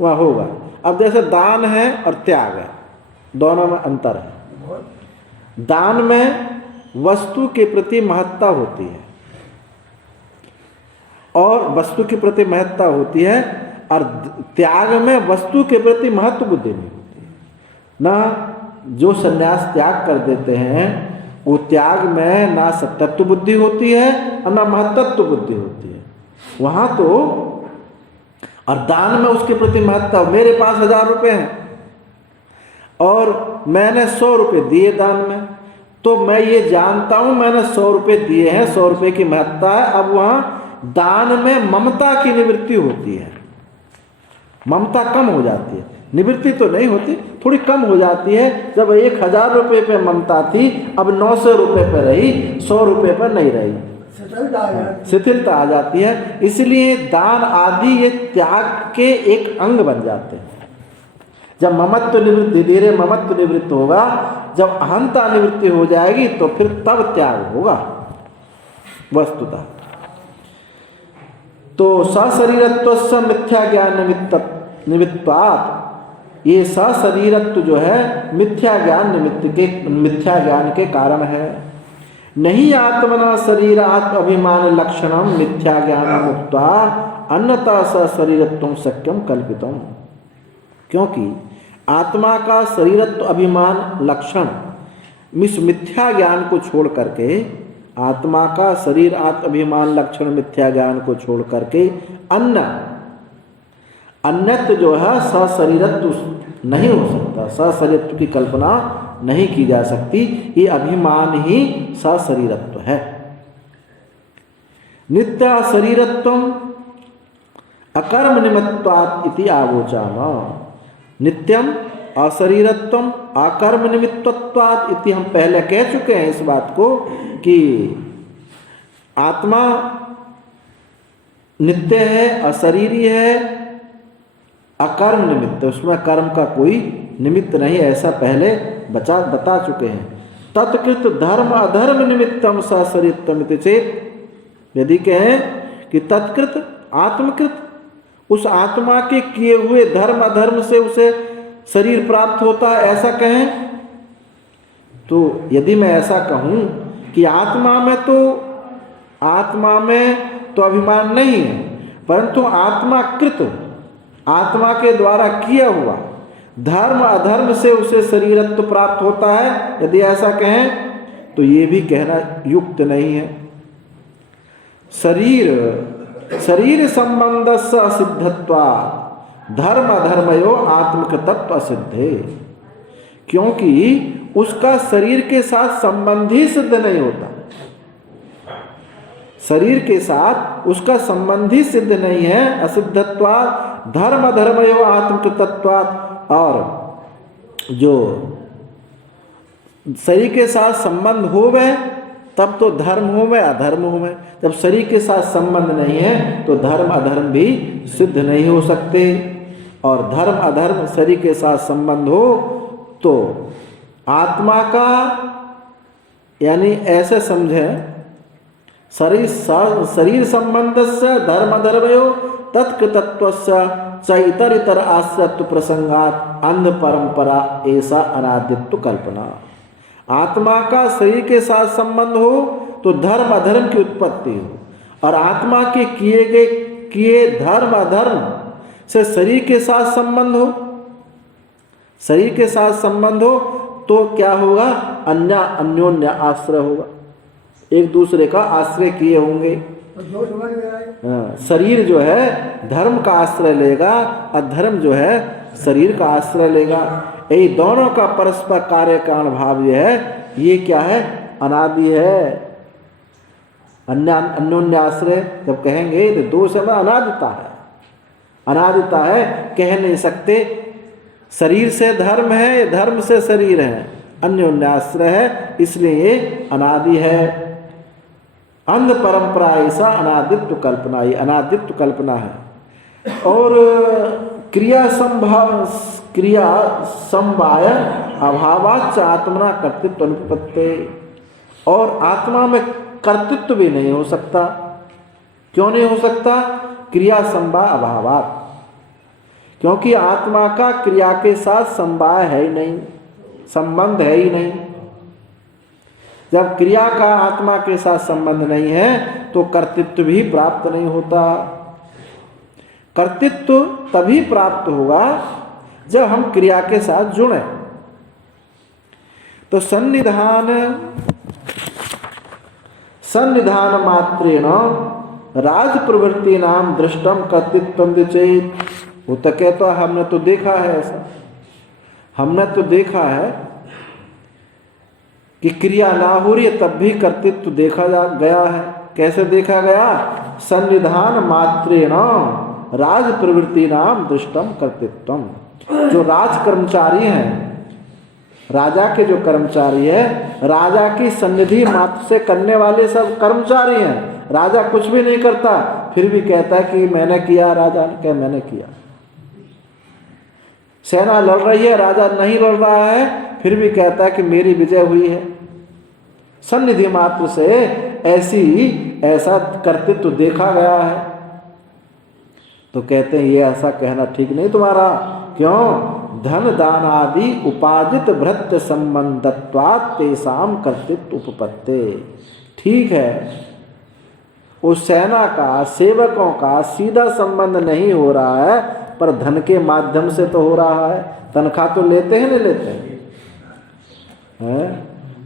वहाँ होगा। अब जैसे दान है और त्याग है, दोनों में अंतर है। दान में वस्तु के प्रति महत्ता होती है, और वस्तु के प्रति महत्ता होती है, और त्याग में वस्तु के प्रति महत्व बुद्धि नहीं होती। ना जो संन्यास त्याग कर देते हैं वो त्याग में ना सत्तत्व बुद्धि होती है और ना महत्त्व बुद्धि होती है। वहां तो और दान में उसके प्रति महत्व, मेरे पास 1000 रुपये हैं और मैंने 100 रुपये दिए दान में, तो मैं ये जानता हूं मैंने 100 रुपये दिए हैं, 100 रुपये की महत्ता है। अब वहां दान में ममता की निवृत्ति होती है, ममता कम हो जाती है, निवृत्ति तो नहीं होती, थोड़ी कम हो जाती है। जब 1000 रुपये पे ममता थी अब 900 रुपये पर रही, 100 रुपये पर नहीं रही, शिथिलता आ जाती है। इसलिए दान आदि ये त्याग के एक अंग बन जाते हैं। जब ममत्व निवृत्त, धीरे धीरे ममत्व निवृत्त होगा, जब अहंता निवृत्ति हो जाएगी तो फिर तब त्याग होगा वस्तुतः। तो सशरीरत्व मिथ्या ज्ञान निमित्तात्, ये सशरीरत्व जो है मिथ्या ज्ञान मिथ्या ज्ञान के कारण है। नहीं आत्मना शरीरात् अभिमान लक्षणम मिथ्या ज्ञान मुक्ता अन्यथा सशरीरत्व शक्यम कल्पितम। क्योंकि आत्मा का शरीरत्व अभिमान लक्षण इस मिथ्या ज्ञान को छोड़ करके, आत्मा का शरीर आत्म अभिमान लक्षण मिथ्या ज्ञान को छोड़ करके अन्यत्व जो है सशरीरत्व नहीं हो सकता, सशरीरत्व की कल्पना नहीं की जा सकती। ये अभिमान ही सशरीरत्व है। नित्य शरीरत्वम अकर्म निमित्तात् इति आवोचामा। नित्यम अशरीरत्वम अकर्म निमित्तत्वात् इति, हम पहले कह चुके हैं इस बात को कि आत्मा नित्य है, अशरीरी है, अकर्म निमित्त, उसमें कर्म का कोई निमित्त नहीं, ऐसा पहले बता चुके हैं। तत्कृत धर्म अधर्म निमित्तम सशरीरत्वम इति चेत, यदि कहें कि तत्कृत आत्मकृत, उस आत्मा के किए हुए धर्म अधर्म से उसे शरीर प्राप्त होता है, ऐसा कहें तो यदि मैं ऐसा कहूं कि आत्मा में तो अभिमान नहीं है, परंतु आत्माकृत, आत्मा के द्वारा किया हुआ धर्म अधर्म से उसे शरीरत्व प्राप्त होता है, यदि ऐसा कहें तो ये भी कहना युक्त नहीं है। शरीर संबंध से असिद्धत्वा धर्म अधर्मयो आत्मकृतत्व असिद्धे। क्योंकि उसका शरीर के साथ संबंध ही सिद्ध नहीं होता, शरीर के साथ उसका संबंध ही सिद्ध नहीं है। असिद्धत्वात् धर्म अधर्मयो आत्मकृतत्वात्, और जो शरीर के साथ संबंध हो गए तब तो धर्म हो गए अधर्म हो गए। जब शरीर के साथ संबंध नहीं है तो धर्म अधर्म भी सिद्ध नहीं हो सकते, और धर्म अधर्म शरीर के साथ संबंध हो तो आत्मा का, यानी ऐसे समझे शरीर संबंध से धर्म अधर्मयो तत्कृतत्व से इतर इतर आश्रत्व प्रसंगात अंध परंपरा ऐसा अनादित्व कल्पना। आत्मा का शरीर के साथ संबंध हो तो धर्म अधर्म की उत्पत्ति हो, और आत्मा के किए धर्म अधर्म से शरीर के साथ संबंध हो, शरीर के साथ संबंध हो तो क्या होगा, अन्योन्य आश्रय होगा, एक दूसरे का आश्रय किए होंगे। शरीर जो है धर्म का आश्रय लेगा, अधर्म जो है शरीर का आश्रय लेगा। यही दोनों का परस्पर कार्य कारण भाव ये है, ये क्या है, अनादि है। अन्योन्य आश्रय जब कहेंगे तो दो समय अनादिता है, अनादिता है, कह नहीं सकते शरीर से धर्म है, धर्म से शरीर है, अन्योन्य आश्रय है, इसलिए ये अनादि है। अंध परंपरा ऐसा अनादित्व कल्पना, ये अनादित्व कल्पना है। और क्रिया समवाय अभावाच आत्मना कर्तृत्व अनुपत्ति, और आत्मा में कर्तृत्व भी नहीं हो सकता। क्यों नहीं हो सकता, क्रिया समवाय अभावात, क्योंकि आत्मा का क्रिया के साथ समवाय है ही नहीं, संबंध है ही नहीं। जब क्रिया का आत्मा के साथ संबंध नहीं है तो कर्तृत्व भी प्राप्त नहीं होता। कर्तृत्व तभी प्राप्त होगा जब हम क्रिया के साथ जुड़े। तो सन्निधान मात्रेण राज प्रवृत्ति नाम दृष्टम कर्तृत्व चेत। वो तो कहता है हमने तो देखा है ऐसा, हमने तो देखा है कि क्रिया ना हो रही है तब भी कर्तृत्व देखा गया है। कैसे देखा गया? सन्निधान मात्रेण राज प्रवृत्ति नाम दृष्टम कर्तृत्वम। जो राज कर्मचारी हैं, राजा के जो कर्मचारी है, राजा की सन्निधि मात्र से करने वाले सब कर्मचारी हैं। राजा कुछ भी नहीं करता फिर भी कहता है कि मैंने किया, राजा ने कहा मैंने किया। सेना लड़ रही है, राजा नहीं लड़ रहा है, फिर भी कहता है कि मेरी विजय हुई है। सन्निधि मात्र से ऐसा कर्तृत्व देखा गया है। तो कहते हैं ये ऐसा कहना ठीक नहीं तुम्हारा। क्यों? धन दान आदि उपार्जित भृत्य संबंधत्वात् तेषां कर्तृत्व उपपत्ते। ठीक है, उस सेना का, सेवकों का सीधा संबंध नहीं हो रहा है, पर धन के माध्यम से तो हो रहा है। तनख्वाह तो लेते हैं, नहीं लेते हैं?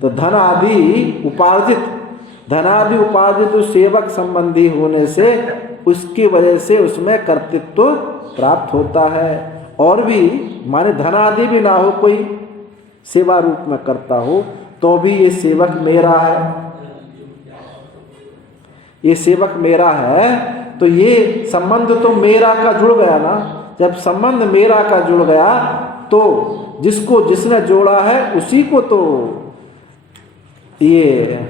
तो धन आदि उपार्जित उस सेवक संबंधी होने से उसकी वजह से उसमें कर्तृत्व प्राप्त होता है। और भी माने धन आदि भी ना हो, कोई सेवा रूप में करता हो, तो भी ये सेवक मेरा है, ये सेवक मेरा है। तो ये संबंध तो मेरा का जुड़ गया ना। जब संबंध मेरा का जुड़ गया तो जिसने जोड़ा है उसी को तो ये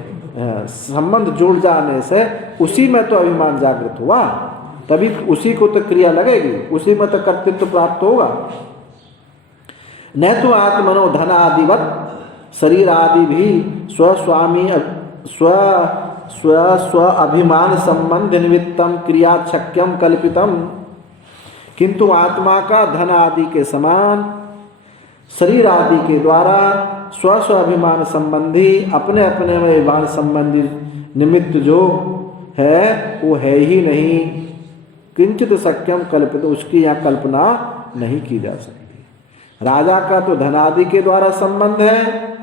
संबंध जुड़ जाने से उसी में तो अभिमान जागृत हुआ, तभी उसी को तो क्रिया लगेगी, उसी में तो कर्तृत्व प्राप्त होगा। न तो आत्मनो धन आदिवत शरीर आदि भी स्वस्वामी स्व अभिमान संबंध निमित्तम क्रिया शक्यम कल्पितम। किंतु आत्मा का धन आदि के समान शरीर आदि के द्वारा स्व अभिमान संबंधी अपने अपने में अभिमान संबंधी निमित्त जो है वो है ही नहीं। किंचित शक्यम कल्पित, उसकी यहाँ कल्पना नहीं की जा सकती। राजा का तो धन आदि के द्वारा संबंध है,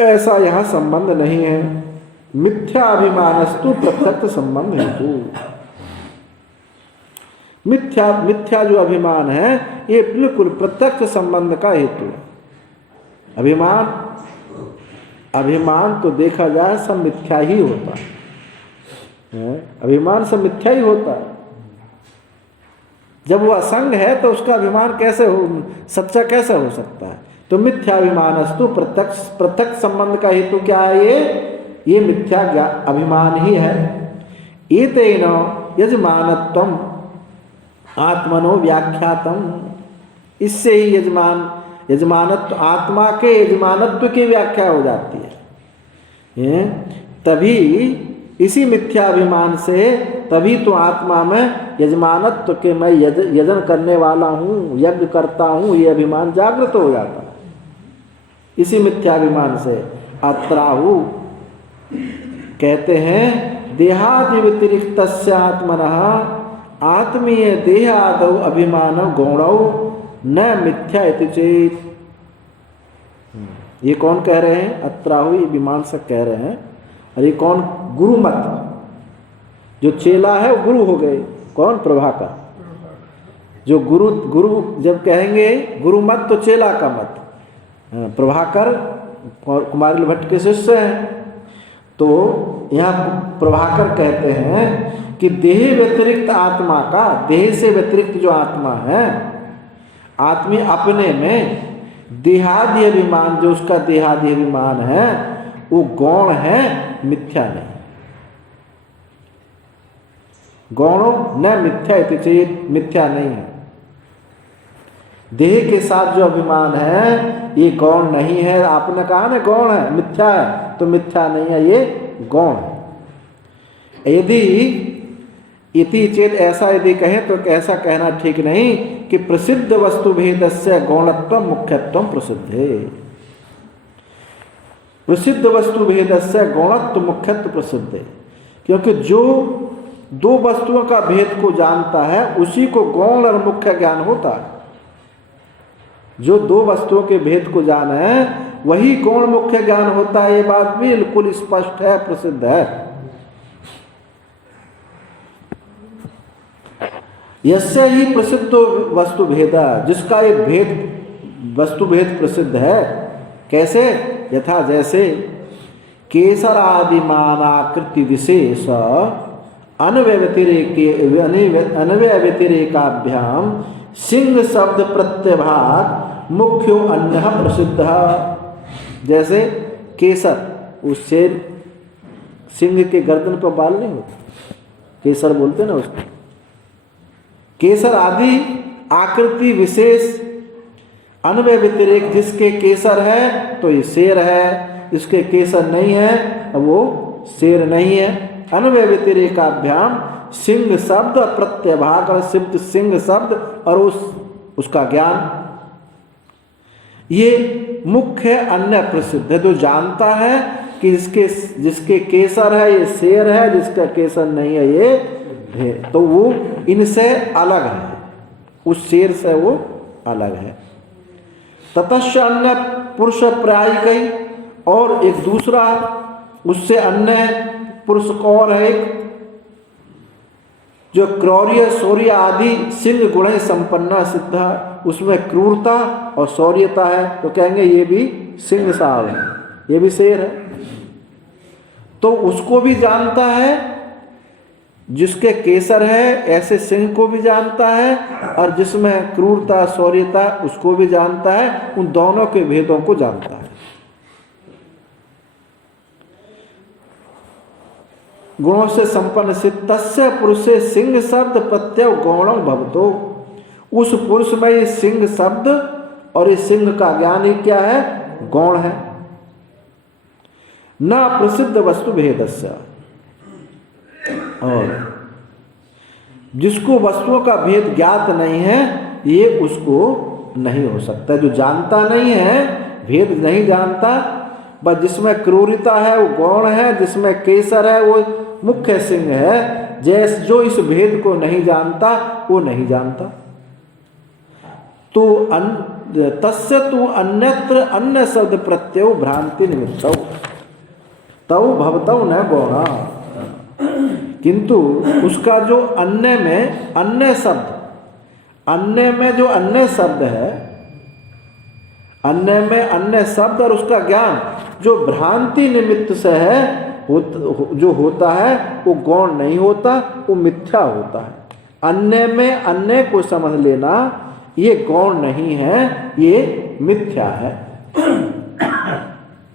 ऐसा यहाँ संबंध नहीं है। मिथ्या अभिमानस्तु प्रत्यक्ष संबंध हेतु। मिथ्या जो अभिमान है ये बिल्कुल प्रत्यक्ष संबंध का हेतु है। अभिमान तो देखा जाए सब मिथ्या ही होता है। अभिमान सब मिथ्या ही होता है। जब वो असंग है तो उसका अभिमान कैसे हो, सच्चा कैसे हो सकता है? तो मिथ्याभिमानस्तु प्रत्यक्ष संबंध का हेतु क्या है? ये मिथ्या अभिमान ही है। एतेन यजमानत्वम आत्मनो व्याख्यातम। इससे ही यजमानत्व, आत्मा के यजमानत्व की व्याख्या हो जाती है। तभी इसी मिथ्याभिमान से तभी तो आत्मा में यजमानत्व के मैं यजन करने वाला हूँ, यज्ञ करता हूँ, ये अभिमान जागृत हो जाता है इसी मिथ्याभिमान से। अत्राहु कहते हैं देहादि व्यतिरिक्त आत्मनः आत्मीय देहादौ अभिमान गौणौ न मिथ्या इति चेत। ये कौन कह रहे हैं? अत्राहु, ये मीमांसक कह रहे हैं। और ये कौन? गुरुमत। जो चेला है वो गुरु हो गए। कौन? प्रभाकर। जो गुरु जब कहेंगे गुरुमत तो चेला का मत। प्रभाकर कुमारिल भट्ट के शिष्य हैं। तो यहाँ प्रभाकर कहते हैं कि देह व्यतिरिक्त आत्मा का, देह से व्यतिरिक्त जो आत्मा है, आत्मी अपने में देहादि अभिमान, जो उसका देहादि अभिमान है वो गौण है, मिथ्या नहीं। गौणो न मिथ्या इति चेत, मिथ्या नहीं है। देह के साथ जो अभिमान है ये गौण नहीं है। आपने कहा ना गौण है, मिथ्या है, तो मिथ्या नहीं है, ये गौण है। यदि इति चेत, ऐसा यदि कहें तो ऐसा कहना ठीक नहीं कि प्रसिद्ध वस्तु भेदस्य गौणत्व मुख्यत्व प्रसिद्ध है। प्रसिद्ध वस्तु भेदस्य गौणत्व मुख्यत्व प्रसिद्ध है, क्योंकि जो दो वस्तुओं का भेद को जानता है उसी को गौण और मुख्य ज्ञान होता है। जो दो वस्तुओं के भेद को जाने वही गौण मुख्य ज्ञान होता है। ये बात बिल्कुल स्पष्ट है, प्रसिद्ध है। यस्य ही प्रसिद्ध वस्तु भेद, जिसका ये भेद वस्तु भेद प्रसिद्ध है। कैसे? यथा जैसे केसर आदि मानाकृति विशेष अन्वय व्यतिरेकाभ्याम सिंह शब्द प्रत्यभाग मुख्यो अन्य प्रसिद्ध। जैसे केसर, उस शेर सिंह के गर्दन पर बाल नहीं होते, केसर बोलते ना उसको। केसर आदि आकृति विशेष अन्वय व्यतिरेक, जिसके केसर है तो ये शेर है, इसके केसर नहीं है अब वो शेर नहीं है। अन्वय व्यतिरेकाभ्याम सिंह शब्द प्रत्यभाग और सिद्ध सिंह शब्द और उसका ज्ञान, ये मुख्य अन्य प्रसिद्ध है। जो जानता है कि जिसके केसर है ये शेर है, जिसका केसर नहीं है ये है, तो वो इनसे अलग है, उस शेर से वो अलग है। ततश्च अन्य पुरुष प्रायिकई, और एक दूसरा उससे अन्य पुरुष और है एक, जो क्रौर्य शौर्य आदि सिंह गुण संपन्ना सिद्ध, उसमें क्रूरता और शौर्यता है, तो कहेंगे ये भी सिंह साहब है, ये भी शेर है। तो उसको भी जानता है जिसके केसर है, ऐसे सिंह को भी जानता है, और जिसमें क्रूरता शौर्यता उसको भी जानता है। उन दोनों के भेदों को जानता है। गुणों से संपन्न सिद्ध तस्य पुरुषे सिंह शब्द प्रत्यय गौणम भवतो, उस पुरुष में ये सिंह शब्द और ये सिंह का ज्ञान ही क्या है? गौण है। न प्रसिद्ध वस्तु भेदस्य, और जिसको वस्तुओं का भेद ज्ञात नहीं है ये उसको नहीं हो सकता। जो जानता नहीं है, भेद नहीं जानता, बस जिसमें क्रूरता है वो गौण है, जिसमें केसर है वो मुख्य सिंह है। जैसे जो इस भेद को नहीं जानता वो नहीं जानता। तो तस्य तु अन्यत्र अन्य शब्द प्रत्यय भ्रांति निमित्तौ तौ भवतौ न गौणा, किंतु उसका जो अन्य में अन्य शब्द, अन्य में जो अन्य शब्द है, अन्य में अन्य शब्द और उसका ज्ञान जो भ्रांति निमित्त से है जो होता है वो गौण नहीं होता, वो मिथ्या होता है। अन्य में अन्य को समझ लेना ये गौण नहीं है, ये मिथ्या है।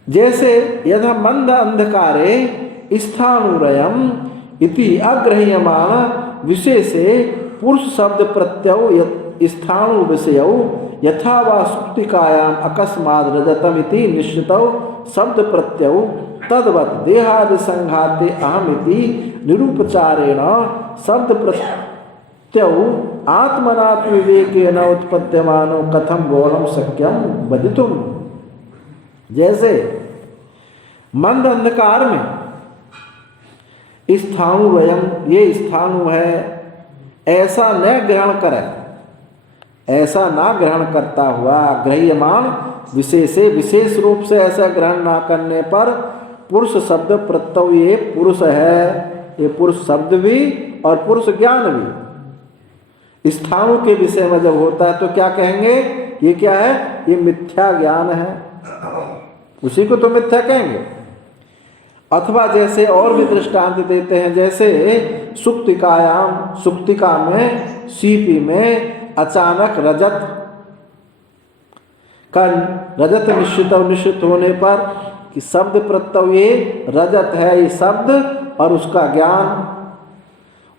जैसे यथा मंद अंधकारे स्थाणुरयम् इति अग्रह्यमाण विशेषे पुरुष शब्द प्रत्यय स्थाणु विषयौ यथा वा सुप्तिकायाम अकस्मात् रजतम इति निश्चितौ शब्द प्रत्यय तद्वत् देहादि संघाते अहमिति निरूपचारेण शब्द प्रत्यय आत्मनात्म विवेकेन उत्पद्यमानो कथम गौणम शक्यम वदितुम। जैसे मंद अंधकार में स्थाणु वयम, ये स्थाणु है, ऐसा न ग्रहण करे, ऐसा ना ग्रहण करता हुआ ग्रह्यमान विशेषे, विशेष रूप से ऐसा ग्रहण ना करने पर पुरुष शब्द प्रत्यय, ये पुरुष है, ये पुरुष शब्द भी और पुरुष ज्ञान भी स्थाणु के विषय में जब होता है तो क्या कहेंगे? ये क्या है? ये मिथ्या ज्ञान है, उसी को तो मिथ्या कहेंगे। अथवा जैसे और भी दृष्टांत देते हैं, जैसे सुप्तिकायाम, सुप्तिका में सीपी में अचानक रजत का रजत निश्चित होने पर कि शब्द प्रत्यय ये रजत है, ये शब्द और उसका ज्ञान,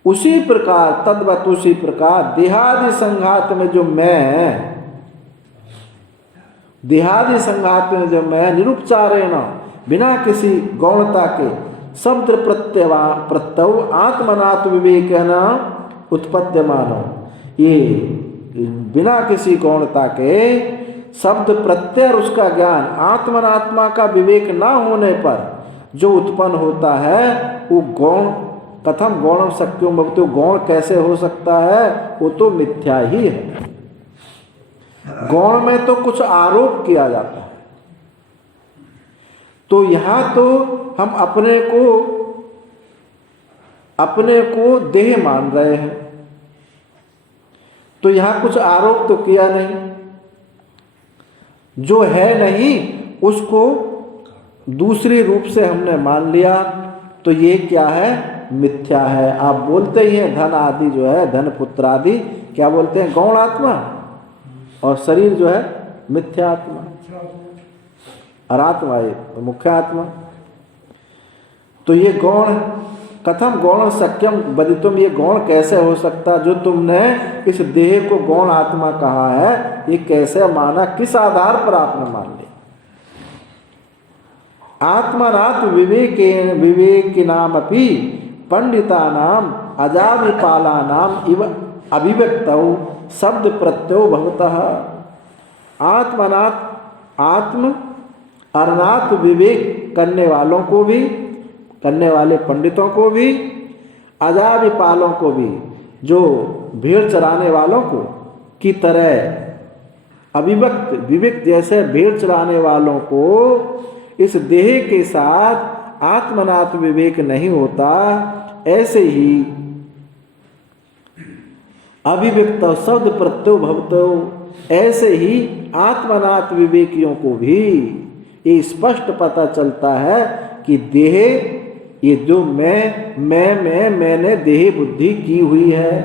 उसी प्रकार तद्वत उसी प्रकार देहादि संघात में जो मैं है, देहादि संघात में जो मैं निरुपचारेण बिना किसी गौणता के शब्द प्रत्यय आत्मनात्म विवेकेन उत्पद्यमानो, ये बिना किसी गौणता के शब्द प्रत्यय और उसका ज्ञान आत्मनात्मा का विवेक ना होने पर जो उत्पन्न होता है वो गौण कथम गौणम शक्यों भवतो, गौण कैसे हो सकता है, वो तो मिथ्या ही है। गौण में तो कुछ आरोप किया जाता है, तो यहां तो हम अपने को देह मान रहे हैं, तो यहां कुछ आरोप तो किया नहीं, जो है नहीं उसको दूसरी रूप से हमने मान लिया, तो ये क्या है, मिथ्या है। आप बोलते ही हैं धन आदि जो है, धन पुत्र आदि क्या बोलते हैं, गौण आत्मा, और शरीर जो है मिथ्या आत्मा, और आत्मा ये मुख्य आत्मा। तो ये गौण, कथम गौण शक्यम बदितुम, ये गौण कैसे हो सकता, जो तुमने इस देह को गौण आत्मा कहा है, ये कैसे माना, किस आधार पर आपने मान लिया। आत्मनात् विवेकिनामपि पंडितानाम अजामिपालानाम इव अभिव्यक्तौ शब्द प्रत्ययो भवतः। आत्मनात्, आत्म अर्थात विवेक करने वालों को भी, करने वाले पंडितों को भी, अजामिपालों को भी, जो भेड़ चराने वालों को की तरह अभिव्यक्त, विवेक जैसे भेड़ चराने वालों को इस देह के साथ आत्मनात् विवेक नहीं होता, ऐसे ही अभिव्यक्त शब्द प्रत्ययो भवतो, ऐसे ही आत्मनात् विवेकियों को भी ये स्पष्ट पता चलता है कि देह, ये जो मैंने देह बुद्धि की हुई है।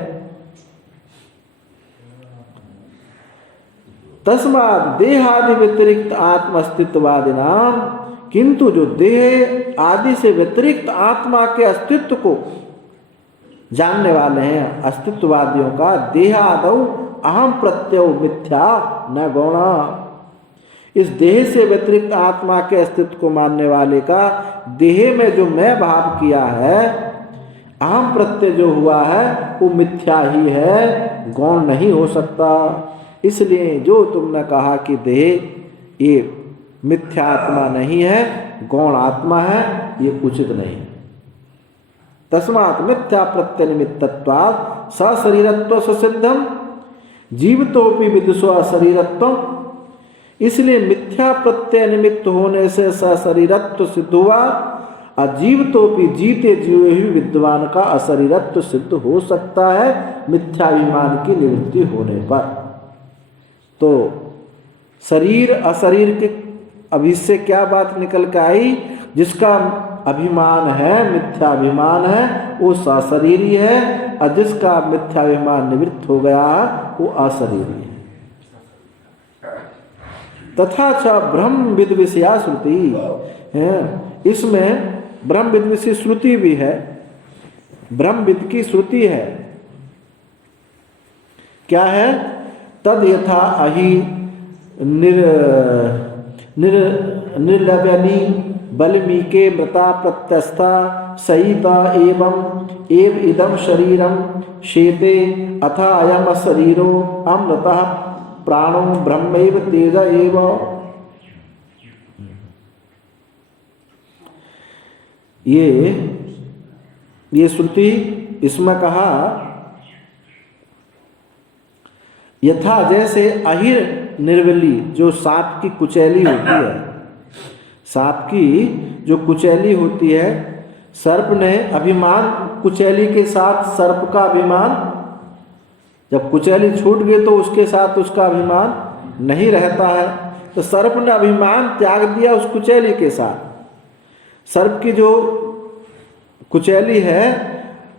तस्मात् देहादि व्यतिरिक्त आत्म अस्तित्ववादिनाम, किंतु जो देह आदि से व्यतिरिक्त आत्मा के अस्तित्व को जानने वाले हैं, अस्तित्ववादियों का, देहादौ अहम प्रत्ययो मिथ्या न गौणा, इस देह से व्यतिरिक्त आत्मा के अस्तित्व को मानने वाले का देह में जो मैं भाव किया है, अहम प्रत्यय जो हुआ है, वो मिथ्या ही है, गौण नहीं हो सकता। इसलिए जो तुमने कहा कि देह ये मिथ्या आत्मा नहीं है, गौण आत्मा है, ये उचित नहीं। तस्मात् मिथ्या प्रत्यय निमित्तत्वात् सशरीरत्व ससिद्धम जीवतोपि विदुषो अशरीरत्वम, इसलिए मिथ्या प्रत्यय निमित्त होने से सशरीरत्व सिद्ध हुआ, अजीवतोपि जीते जीवे ही विद्वान का अशरीरत्व सिद्ध हो सकता है मिथ्याभिमान की निवृत्ति होने पर। तो शरीर अशरीर के अभी से क्या बात निकल के आई, जिसका अभिमान है, मिथ्याभिमान है, वो सशरीरी है, और जिसका मिथ्याभिमान निवृत्त हो गया वो अशरीरी है। तथा च ब्रह्म विद विषया श्रुति है, इसमें ब्रह्म विद विषय श्रुति भी है, ब्रह्म विद की श्रुति है। क्या है, तद यथा अहि निर्लव्यनी बल्मीके मृता प्रत्यस्था सहिता एवं एव इदम शरीरम शेते अथा अयम शरीरो अमृतः प्राणो ब्रह्मैव तेज एव। ये श्रुति, इसमें कहा यथा जैसे अहिर निर्वली, जो सांप की कुचैली होती है, सांप की जो कुचैली होती है, सर्प ने अभिमान, कुचैली के साथ सर्प का अभिमान, जब कुचैली छूट गई तो उसके साथ उसका अभिमान नहीं रहता है, तो सर्प ने अभिमान त्याग दिया उस कुचैली के साथ। सर्प की जो कुचैली है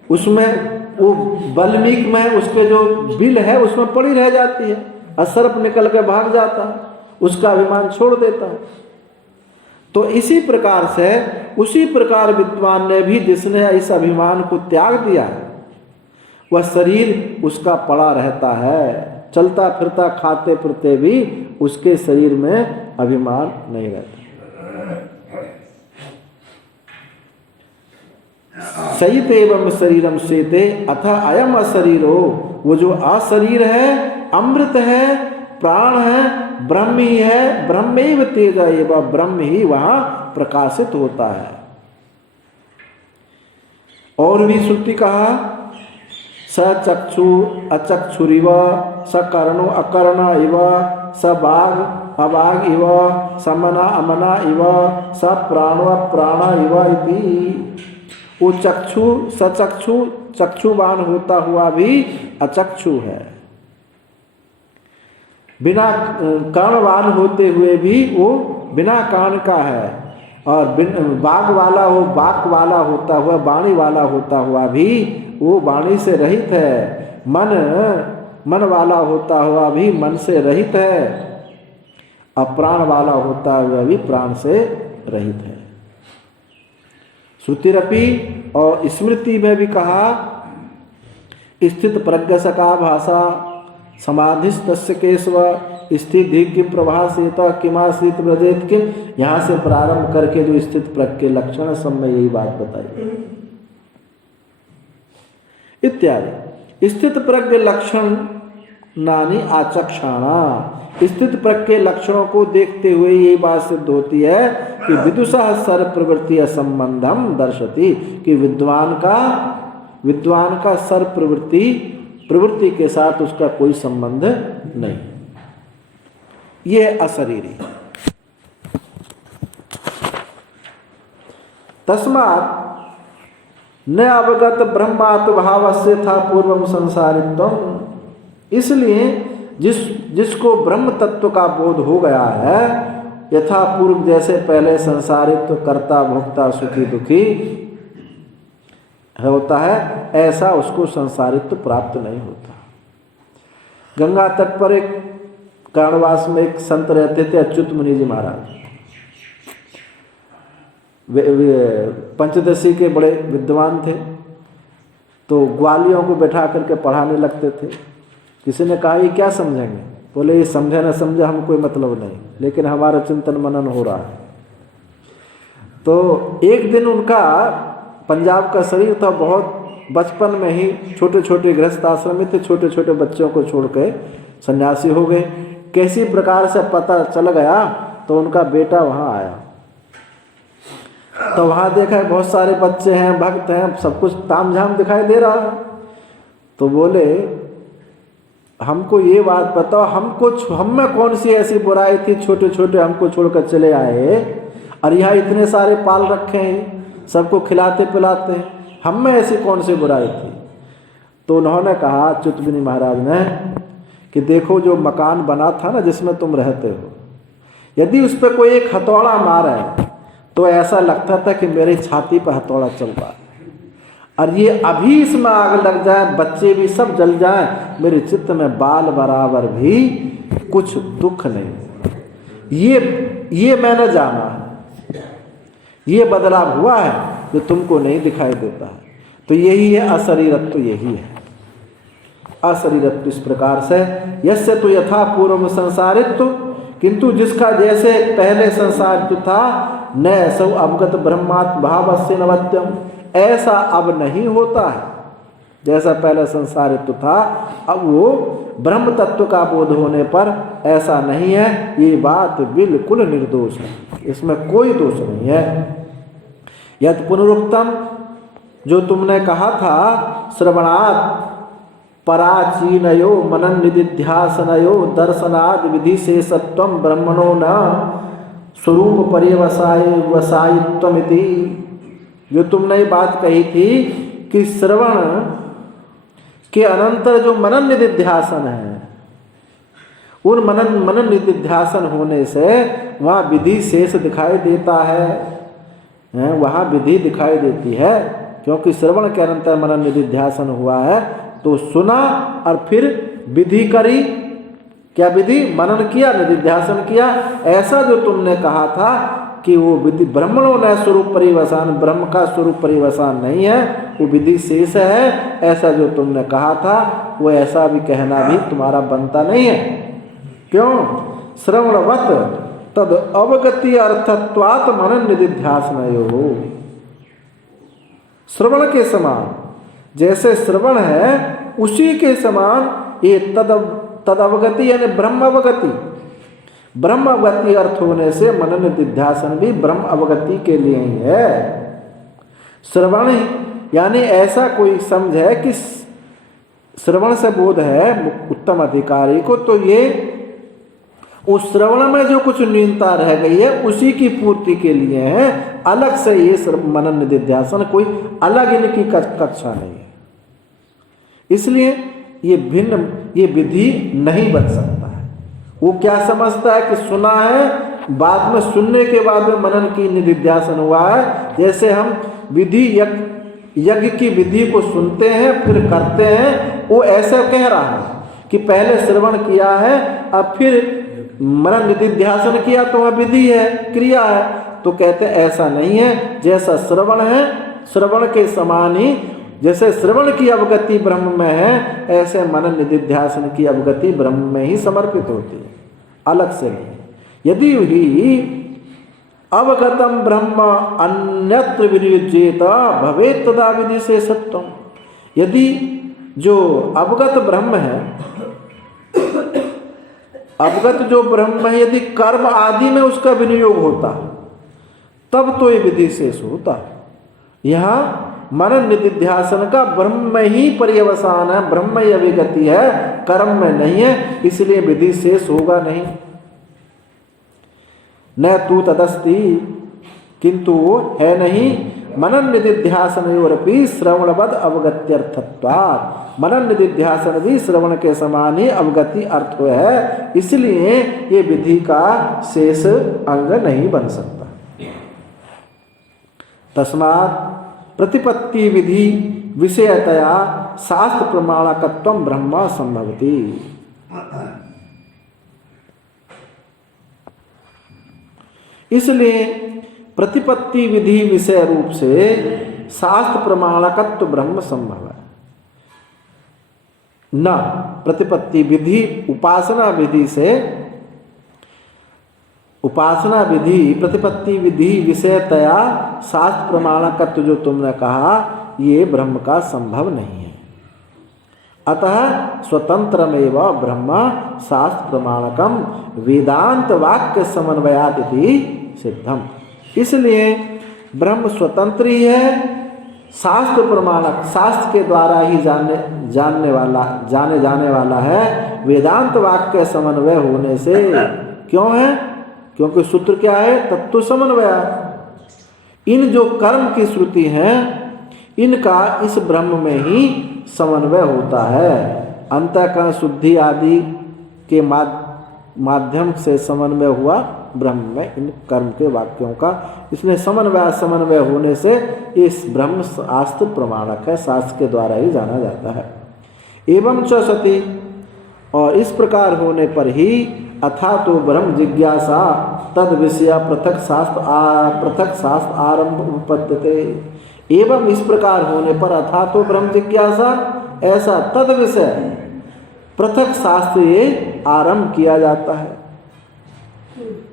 उसमें वो बल्मीक में उसके जो बिल है उसमें पड़ी रह जाती है, और सर्प निकल कर भाग जाता है, उसका अभिमान छोड़ देता है। तो इसी प्रकार से, उसी प्रकार विद्वान ने भी, जिसने इस अभिमान को त्याग दिया है, वह शरीर उसका पड़ा रहता है, चलता फिरता खाते फिरते भी उसके शरीर में अभिमान नहीं रहता। सहित एवं शरीरम सेते अथा अयम अशरीरो, वो जो अशरीर है, अमृत है, प्राण है, ब्रह्म ही है, ब्रह्मैव तेज एवं, ब्रह्म ही वहां प्रकाशित होता है। और भी श्रुति कहा स चक्षु अचक्षुरिव स कर्णो अकर्ण इव स बाघ अबाघ इव समना अमना इव स प्राणो अप्राण इव इति। वो चक्षु सचक्षु चक्षुवान होता हुआ भी अचक्षु है, बिना कर्णवान होते हुए भी वो बिना कान का है, और बाघ वाला हो बाघ वाला होता हुआ वाणी वाला होता हुआ भी वो वाणी से रहित है, मन वाला होता हुआ भी मन से रहित है, अप्राण वाला होता हुआ भी प्राण से रहित है। श्रुतिरपि और स्मृति में भी कहा स्थित प्रज्ञ सका भाषा समाधिस्तस्य केशव स्थित धी किम प्रभासेत किमाश्रित व्रजेत किम। यहाँ से प्रारंभ करके जो स्थित प्रज्ञ के लक्षण सब में यही बात बताई इत्यादि। स्थित प्रज्ञ लक्षण नानी आचक्षाणा, स्थित प्रज्ञ के लक्षणों को देखते हुए ये बात सिद्ध होती है कि विदुषा सर प्रवृत्ति संबंधम दर्शति, कि विद्वान का सर प्रवृत्ति के साथ उसका कोई संबंध नहीं, ये अशरीरी। तस्मात् न अवगत ब्रह्मात् भावस्य था पूर्वम संसारित्वम, इसलिए जिसको ब्रह्म तत्व का बोध हो गया है, यथा पूर्व जैसे पहले संसारित्व कर्ता भोक्ता सुखी दुखी होता है, ऐसा उसको संसारित्व प्राप्त नहीं होता। गंगा तट पर एक कारणवास में एक संत रहते थे, अच्युत मुनि जी महाराज। पंचदशी के बड़े विद्वान थे, तो ग्वालियों को बैठा करके पढ़ाने लगते थे। किसी ने कहा ये क्या समझेंगे? बोले ये समझे न समझे हम कोई मतलब नहीं, लेकिन हमारा चिंतन मनन हो रहा है। तो एक दिन उनका पंजाब का शरीर था, बहुत बचपन में ही छोटे छोटे गृहस्थ आश्रम में थे, छोटे छोटे बच्चों को छोड़ के सन्यासी हो गए। कैसी प्रकार से पता चल गया तो उनका बेटा वहाँ आया, तो वहाँ देखा बहुत सारे बच्चे हैं, भक्त हैं, सब कुछ तामझाम दिखाई दे रहा है। तो बोले हमको ये बात बताओ, हम में कौन सी ऐसी बुराई थी, छोटे छोटे हमको छोड़कर चले आए, और यहाँ इतने सारे पाल रखे हैं, सबको खिलाते पिलाते हैं, हम में ऐसी कौन सी बुराई थी? तो उन्होंने कहा अच्युत मुनि महाराज ने कि देखो जो मकान बना था ना जिसमें तुम रहते हो, यदि उस पर कोई एक हथौड़ा मारे तो ऐसा लगता था कि मेरी छाती पर हथौड़ा चल रहा है, और ये अभी इसमें आग लग जाए, बच्चे भी सब जल जाएं, मेरे चित्त में बाल बराबर भी कुछ दुख नहीं। ये मैंने जाना है, ये बदलाव हुआ है जो तुमको नहीं दिखाई देता है। तो यही है अशरीरत्व, यही है अशरीरत्व। इस प्रकार से यस्य तो यथा पूर्व संसारित्व, किंतु जिसका जैसे पहले संसारित्व था, न सौ अवगत ब्रह्मात् भावस्य नवत्यम, ऐसा अब नहीं होता है। जैसा पहले संसारित्व था, अब वो ब्रह्म तत्व का बोध होने पर ऐसा नहीं है। ये बात बिल्कुल निर्दोष है, इसमें कोई दोष नहीं है। यद पुनरुक्तम, जो तुमने कहा था, श्रवणात् पराचीनयो मनन निदिध्यासनयो दर्शनाद विधि से सत्वम ब्रह्मणो न स्वरूप पर्यवसायित्वमिति, जो तुमने बात कही थी कि श्रवण के अनंतर जो मनन निदिध्यासन है, उन मनन निदिध्यासन होने से वहाँ विधि शेष दिखाई देता है, वहाँ विधि दिखाई देती है, क्योंकि श्रवण के अनंतर मनन निदिध्यासन हुआ है, तो सुना और फिर विधि करी। क्या विधि? मनन किया, निदिध्यासन किया। ऐसा जो तुमने कहा था कि वो विधि ब्रह्मणों न स्वरूप परिवसान, ब्रह्म का स्वरूप परिवसान नहीं है, वो विधि शेष है, ऐसा जो तुमने कहा था, वो ऐसा भी कहना भी तुम्हारा बनता नहीं है। क्यों? श्रवणवत तद अवगति अर्थत्वात् मनन निदिध्यासनयो, श्रवण के समान, जैसे श्रवण है उसी के समान ये तद अवगति यानी ब्रह्म अवगति, ब्रह्म अवगति अर्थ होने से मनन निदिध्यासन भी ब्रह्म अवगति के लिए ही है। श्रवण यानी ऐसा कोई समझ है कि श्रवण से बोध है उत्तम अधिकारी को, तो ये उस श्रवण में जो कुछ न्यूनता रह गई है उसी की पूर्ति के लिए है। अलग से ये मनन निधिध्यासन कोई अलग इनकी कक्षा नहीं है। इसलिए ये भिन्न, ये विधि नहीं बन सकता है। वो क्या समझता है कि सुना है, बाद में सुनने के बाद में मनन की निधिध्यासन हुआ है। जैसे हम विधि यज्ञ की विधि को सुनते हैं फिर करते हैं, वो ऐसा कह रहा है कि पहले श्रवण किया है अब फिर मनन निधिध्यासन किया तो वह विधि है, क्रिया है। तो कहते हैं ऐसा नहीं है। जैसा श्रवण है, श्रवण के समान ही जैसे श्रवण की अवगति ब्रह्म में है, ऐसे मनन निधिध्यासन की अवगति ब्रह्म में ही समर्पित होती है, अलग से नहीं। यदि ही अवगतम ब्रह्म अन्यत्र विनियुज्येत भवेत् तदा विधि से सत्वम। यदि जो अवगत ब्रह्म है, अवगत जो ब्रह्म है, यदि कर्म आदि में उसका विनियोग होता तब तो ये विधि शेष होता। यहाँ मनन निधिध्यासन का ब्रह्म में ही पर्यवसान है, ब्रह्म ही अभिगति है, कर्म में नहीं है, इसलिए विधि शेष होगा नहीं। न तू तदस्ति, किंतु है नहीं मनन निधिध्यासनयोरपि श्रवणवद अवगत्यर्थत्वात्। मनन निधिध्यासन भी श्रवण के समान ही अवगति अर्थ है, इसलिए ये विधि का शेष अंग नहीं बन सकता। तस्मात् प्रतिपत्ति विधि विषयतया शास्त्र प्रमाणकत्वं ब्रह्म संभवति। इसलिए प्रतिपत्ति विधि विषय रूप से शास्त्र प्रमाणकत्व ब्रह्म संभव है। न प्रतिपत्ति विधि उपासना विधि से, उपासना विधि प्रतिपत्ति विधि विषयतया शास्त्र प्रमाणकत्व जो तुमने कहा ये ब्रह्म का संभव नहीं है। अतः स्वतंत्रमेव ब्रह्म शास्त्र प्रमाणकम वेदांत वाक्य समन्वयादिति सिद्धम। इसलिए ब्रह्म स्वतंत्र ही है, शास्त्र प्रमाणक, शास्त्र के द्वारा ही जाने जाने वाला है। वेदांत वाक्य समन्वय होने से, क्यों है? क्योंकि सूत्र क्या है? तत्व समन्वय। इन जो कर्म की श्रुति हैं इनका इस ब्रह्म में ही समन्वय होता है। अंतःकरण शुद्धि आदि के माध्यम से समन्वय हुआ ब्रह्म में इन कर्म के वाक्यों का, इसमें समन्वय होने से इस ब्रह्म शास्त्र प्रमाणक है, शास्त्र के द्वारा ही जाना जाता है। एवं च सति, और इस प्रकार होने पर ही अथा तो ब्रह्म जिज्ञासा तद विषय पृथक शास्त्र आरंभ उपपद्यते। एवं इस प्रकार होने पर अथा तो ब्रह्म जिज्ञासा, ऐसा तद विषय पृथक शास्त्र ये आरंभ किया जाता है।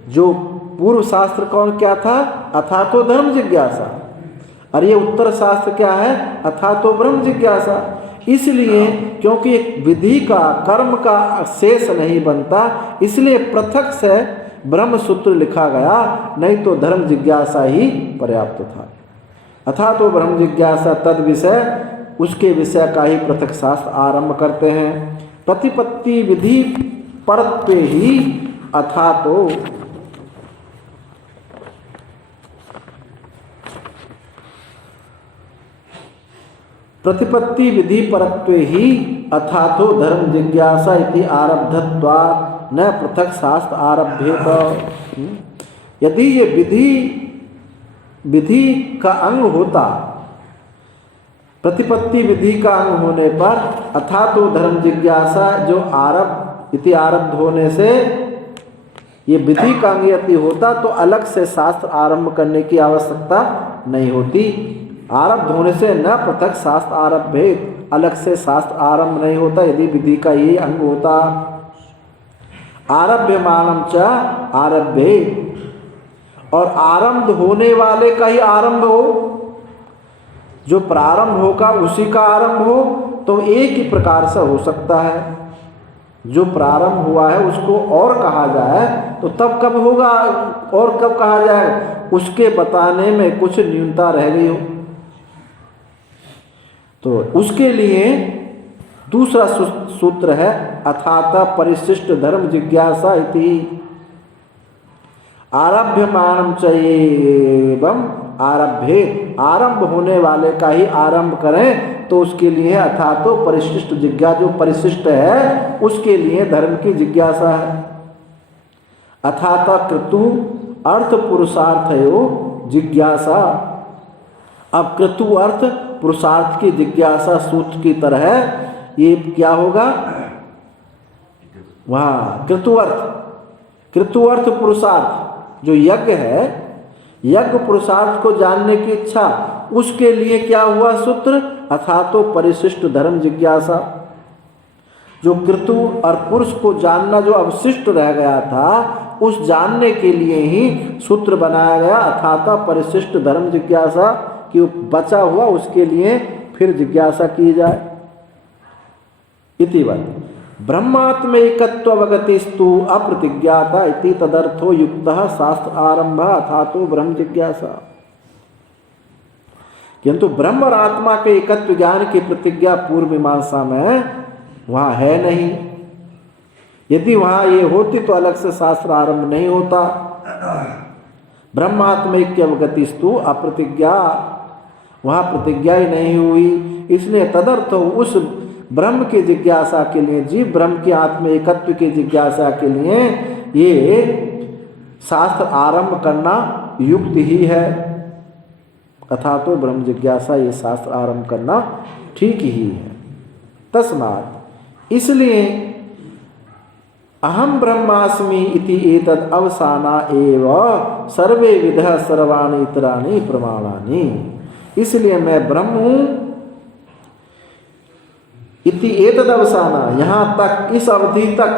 जो पूर्व शास्त्र कौन क्या था? अथा तो धर्म जिज्ञासा, और ये उत्तर शास्त्र क्या है? अथा तो ब्रह्म जिज्ञासा। इसलिए क्योंकि एक विधि का कर्म का शेष नहीं बनता, इसलिए पृथक से ब्रह्म सूत्र लिखा गया, नहीं तो धर्म जिज्ञासा ही पर्याप्त था। अथा तो ब्रह्म जिज्ञासा तद विषय, उसके विषय का ही पृथक शास्त्र आरंभ करते हैं। प्रतिपत्ति विधि परत पे ही अथा तो प्रतिपत्ति विधि परत्वे ही अथा तो धर्म जिज्ञासा इति आरब्धत्वात् न पृथक शास्त्र आरभ्येत। यदि ये विधि का अंग होता, प्रतिपत्ति विधि का अंग होने पर अथा तो धर्म जिज्ञासा जो आरब्ध होने से ये विधि का अंग यदि होता तो अलग से शास्त्र आरंभ करने की आवश्यकता नहीं होती। आरब्ध होने से न पृथक शास्त्र आरभ्य, अलग से शास्त्र आरंभ नहीं होता यदि विधि का यही अंग होता। आरभ्यमानम च आरभ्य, और आरंभ होने वाले का ही आरंभ हो, जो प्रारंभ होगा उसी का आरंभ हो, तो एक ही प्रकार से हो सकता है। जो प्रारंभ हुआ है उसको और कहा जाए तो तब कब होगा और कब कहा जाए, उसके बताने में कुछ न्यूनता रह गई हो। तो उसके लिए दूसरा सूत्र है अथाता परिशिष्ट धर्म जिज्ञासा इति आरभ्यमानम चैवम आरभ्ये, आरंभ होने वाले का ही आरंभ करें तो उसके लिए अथातो परिशिष्ट जिज्ञासा, जो परिशिष्ट है उसके लिए धर्म की जिज्ञासा है। अथाता क्रतु अर्थ पुरुषार्थयो जिज्ञासा। अब क्रतु अर्थ पुरुषार्थ की जिज्ञासा सूत्र की तरह ये क्या होगा, वहां क्रतु अर्थ पुरुषार्थ, जो यज्ञ है, यज्ञ पुरुषार्थ को जानने की इच्छा, उसके लिए क्या हुआ सूत्र अथातो परिशिष्ट धर्म जिज्ञासा। जो क्रतु और पुरुष को जानना जो अवशिष्ट रह गया था, उस जानने के लिए ही सूत्र बनाया गया अथाता परिशिष्ट धर्म जिज्ञासा, कि बचा हुआ उसके लिए फिर जिज्ञासा की जाए। इतिवत ब्रह्मात्म एकत्ववगतिस्तु अप्रतिज्ञाता इति तदर्थो युक्तः शास्त्र आरंभ अथातो ब्रह्म जिज्ञासा। किंतु ब्रह्म और आत्मा के एकत्व ज्ञान की प्रतिज्ञा पूर्व मीमांसा में वहां है नहीं। यदि वहां ये होती तो अलग से शास्त्र आरंभ नहीं होता। ब्रह्मात्मैक्यवगतिस्तु अप्रतिज्ञा, वहां प्रतिज्ञा ही नहीं हुई, इसलिए तदर्थ उस ब्रह्म की जिज्ञासा के लिए, जीव ब्रह्म के आत्म एकत्व की जिज्ञासा के लिए ये शास्त्र आरंभ करना युक्त ही है। अथातो ब्रह्म जिज्ञासा, ये शास्त्र आरंभ करना ठीक ही है। तस्मात्, इसलिए अहम ब्रह्मास्मि इति एतद् अवसाना एव सर्वे विधः सर्वाणि इतराणि प्रमाणानि। इसलिए मैं ब्रह्म हूं इति एतद् अवसाना, यहां तक, इस अवधि तक,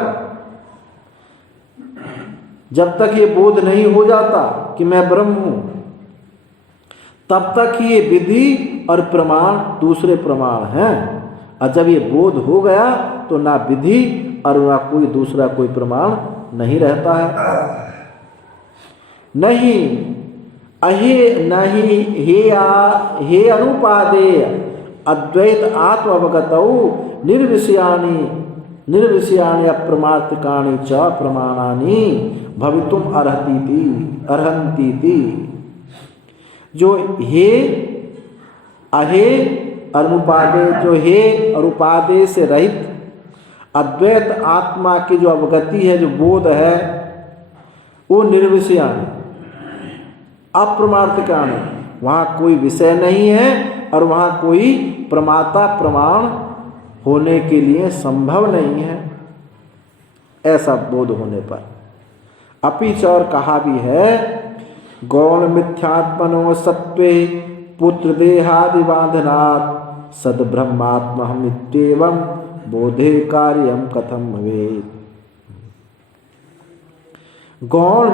जब तक ये बोध नहीं हो जाता कि मैं ब्रह्म हूं, तब तक ये विधि और प्रमाण दूसरे प्रमाण हैं। और जब ये बोध हो गया तो ना विधि और ना कोई दूसरा कोई प्रमाण नहीं रहता है। नहीं अहे नहीं हे अनुपादेय अद्वैत आत्मवगतौ निर्विषयाणि अप्रमार्थिकानि च प्रमाणानि भवितुम अर्हन्ति। जो हे अहे अनुपादेय, जो हे और उपादेय से रहित अद्वैत आत्मा की जो अवगति है, जो बोध है, वो निर्विषयाणि अप्रमार्थिकानि, वहाँ कोई विषय नहीं है और वहाँ कोई प्रमाता प्रमाण होने के लिए संभव नहीं है। ऐसा बोध होने पर अपिच और कहा भी है, गौण मिथ्यात्मनो सत्वे पुत्र देहादि बांधनात् सद ब्रह्मात्महमित्येवं बोधे कार्यम कथम भवेत्। गौण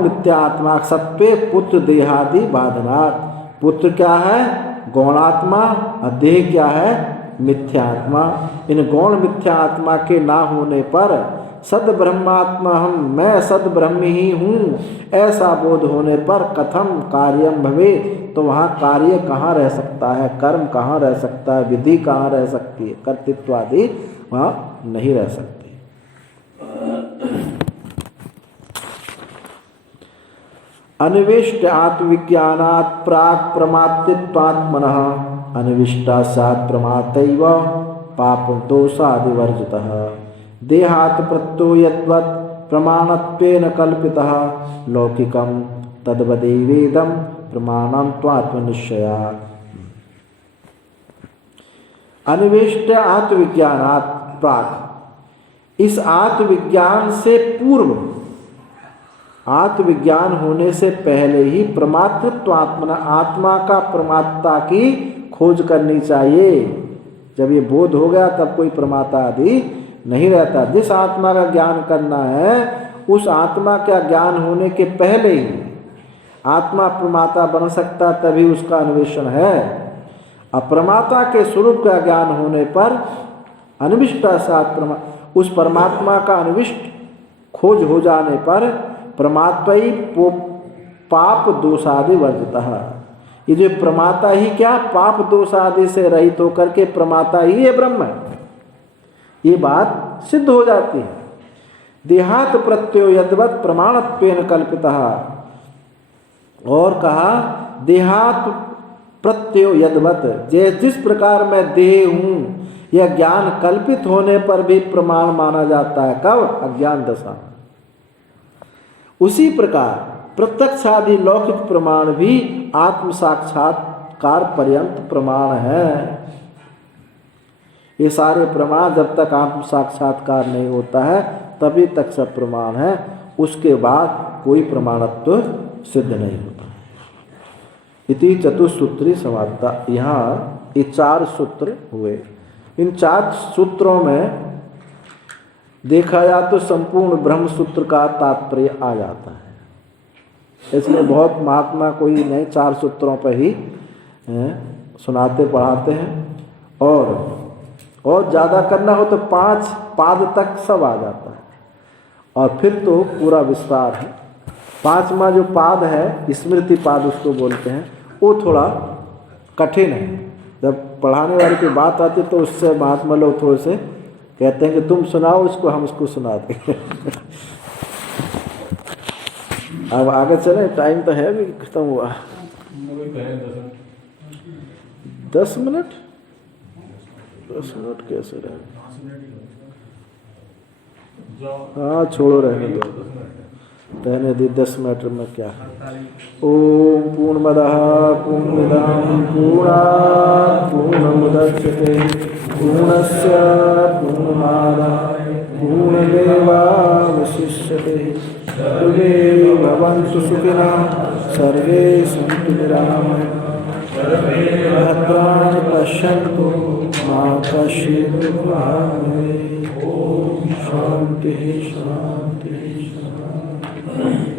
मिथ्या आत्मा सत्वे पुत्र देहादि बाधनात्। पुत्र क्या है? गौणात्मा। और देह क्या है? मिथ्यात्मा। इन गौण मिथ्या आत्मा के ना होने पर सद ब्रह्मात्मा मैं सद ब्रह्म ही हूँ, ऐसा बोध होने पर कथम कार्यम भवे, तो वहाँ कार्य कहाँ रह सकता है, कर्म कहाँ रह सकता है, विधि कहाँ रह सकती है, कर्तृत्व आदि वहाँ नहीं रह सकती। अनिविष्ट आत्मविज्ञानात् प्राक् प्रमातृत्वात्मनः अनिविष्टास्यात् प्रमातैव पापं दोषादिवर्जितः देहात् प्रत्ययो यद्वत् प्रमाणत्वेन कल्पितः लौकिकं तद्वदेवेदं प्रमाणं त्वात्मनिश्चयात्। अनिविष्ट आत्मविज्ञानात् प्राक्, इस आत्मविज्ञान से पूर्व, आत्मविज्ञान होने से पहले ही प्रमातृत्वात्मना, आत्मा का प्रमाता की खोज करनी चाहिए। जब ये बोध हो गया तब कोई प्रमाता आदि नहीं रहता। जिस आत्मा का ज्ञान करना है, उस आत्मा का ज्ञान होने के पहले ही आत्मा प्रमाता बन सकता, तभी उसका अन्वेषण है। अप्रमाता के स्वरूप का ज्ञान होने पर अनिविष्टासात् उस परमात्मा का अनिविष्ट खोज हो जाने पर प्रमात्वयी पाप दोषादि वर्जितः, ये जो प्रमाता ही क्या, पाप दोष आदि से रहित होकर के प्रमाता ही है ब्रह्म है, ये बात सिद्ध हो जाती है। देहात प्रत्ययो यद्वत् प्रमाणत्वेन कल्पितः, और कहा देहात प्रत्ययो यद्वत्, जिस प्रकार मैं देह हूं यह ज्ञान कल्पित होने पर भी प्रमाण माना जाता है, कब, अज्ञान दशा। उसी प्रकार प्रत्यक्ष आदि लौकिक प्रमाण भी आत्म साक्षात्कार पर्यंत प्रमाण है। ये सारे प्रमाण जब तक आत्म साक्षात्कार नहीं होता है तभी तक सब प्रमाण है, उसके बाद कोई प्रमाणत्व सिद्ध नहीं होता। इति चतुसूत्री समाप्ता। यहाँ ये 4 सूत्र हुए। इन 4 सूत्रों में देखा जाए तो संपूर्ण ब्रह्म सूत्र का तात्पर्य आ जाता है। इसलिए बहुत महात्मा कोई नहीं 4 सूत्रों पर ही सुनाते पढ़ाते हैं, और ज़्यादा करना हो तो 5 पाद तक सब आ जाता है, और फिर तो पूरा विस्तार है। 5वां जो पाद है, स्मृति पाद उसको बोलते हैं, वो थोड़ा कठिन है। जब पढ़ाने वाले की बात आती तो उससे महात्मा लोग थोड़े से कहते हैं कि तुम सुनाओ इसको, हम उसको सुना देंगे। अब आगे चले, टाइम तो है भी खत्म हुआ। 10 मिनट 10 मिनट कैसे रहे? हाँ छोड़ो, रहने दो, रहने दी। 10 मिनट में क्या है। ओम पूर्णमदः पूर्णमिदं पूर्णात् पूर्णमुदच्यते पूर्णस्य पूर्णमादाय पूर्णमेवावशिष्यते। सर्वे भवन्तु सुखिनः, सर्वे सन्तु निरामयाः, भद्राणि पश्यन्तु मा कश्चित् दुःखभाग् भवेत्। ओम शान्तिः शान्तिः शान्तिः।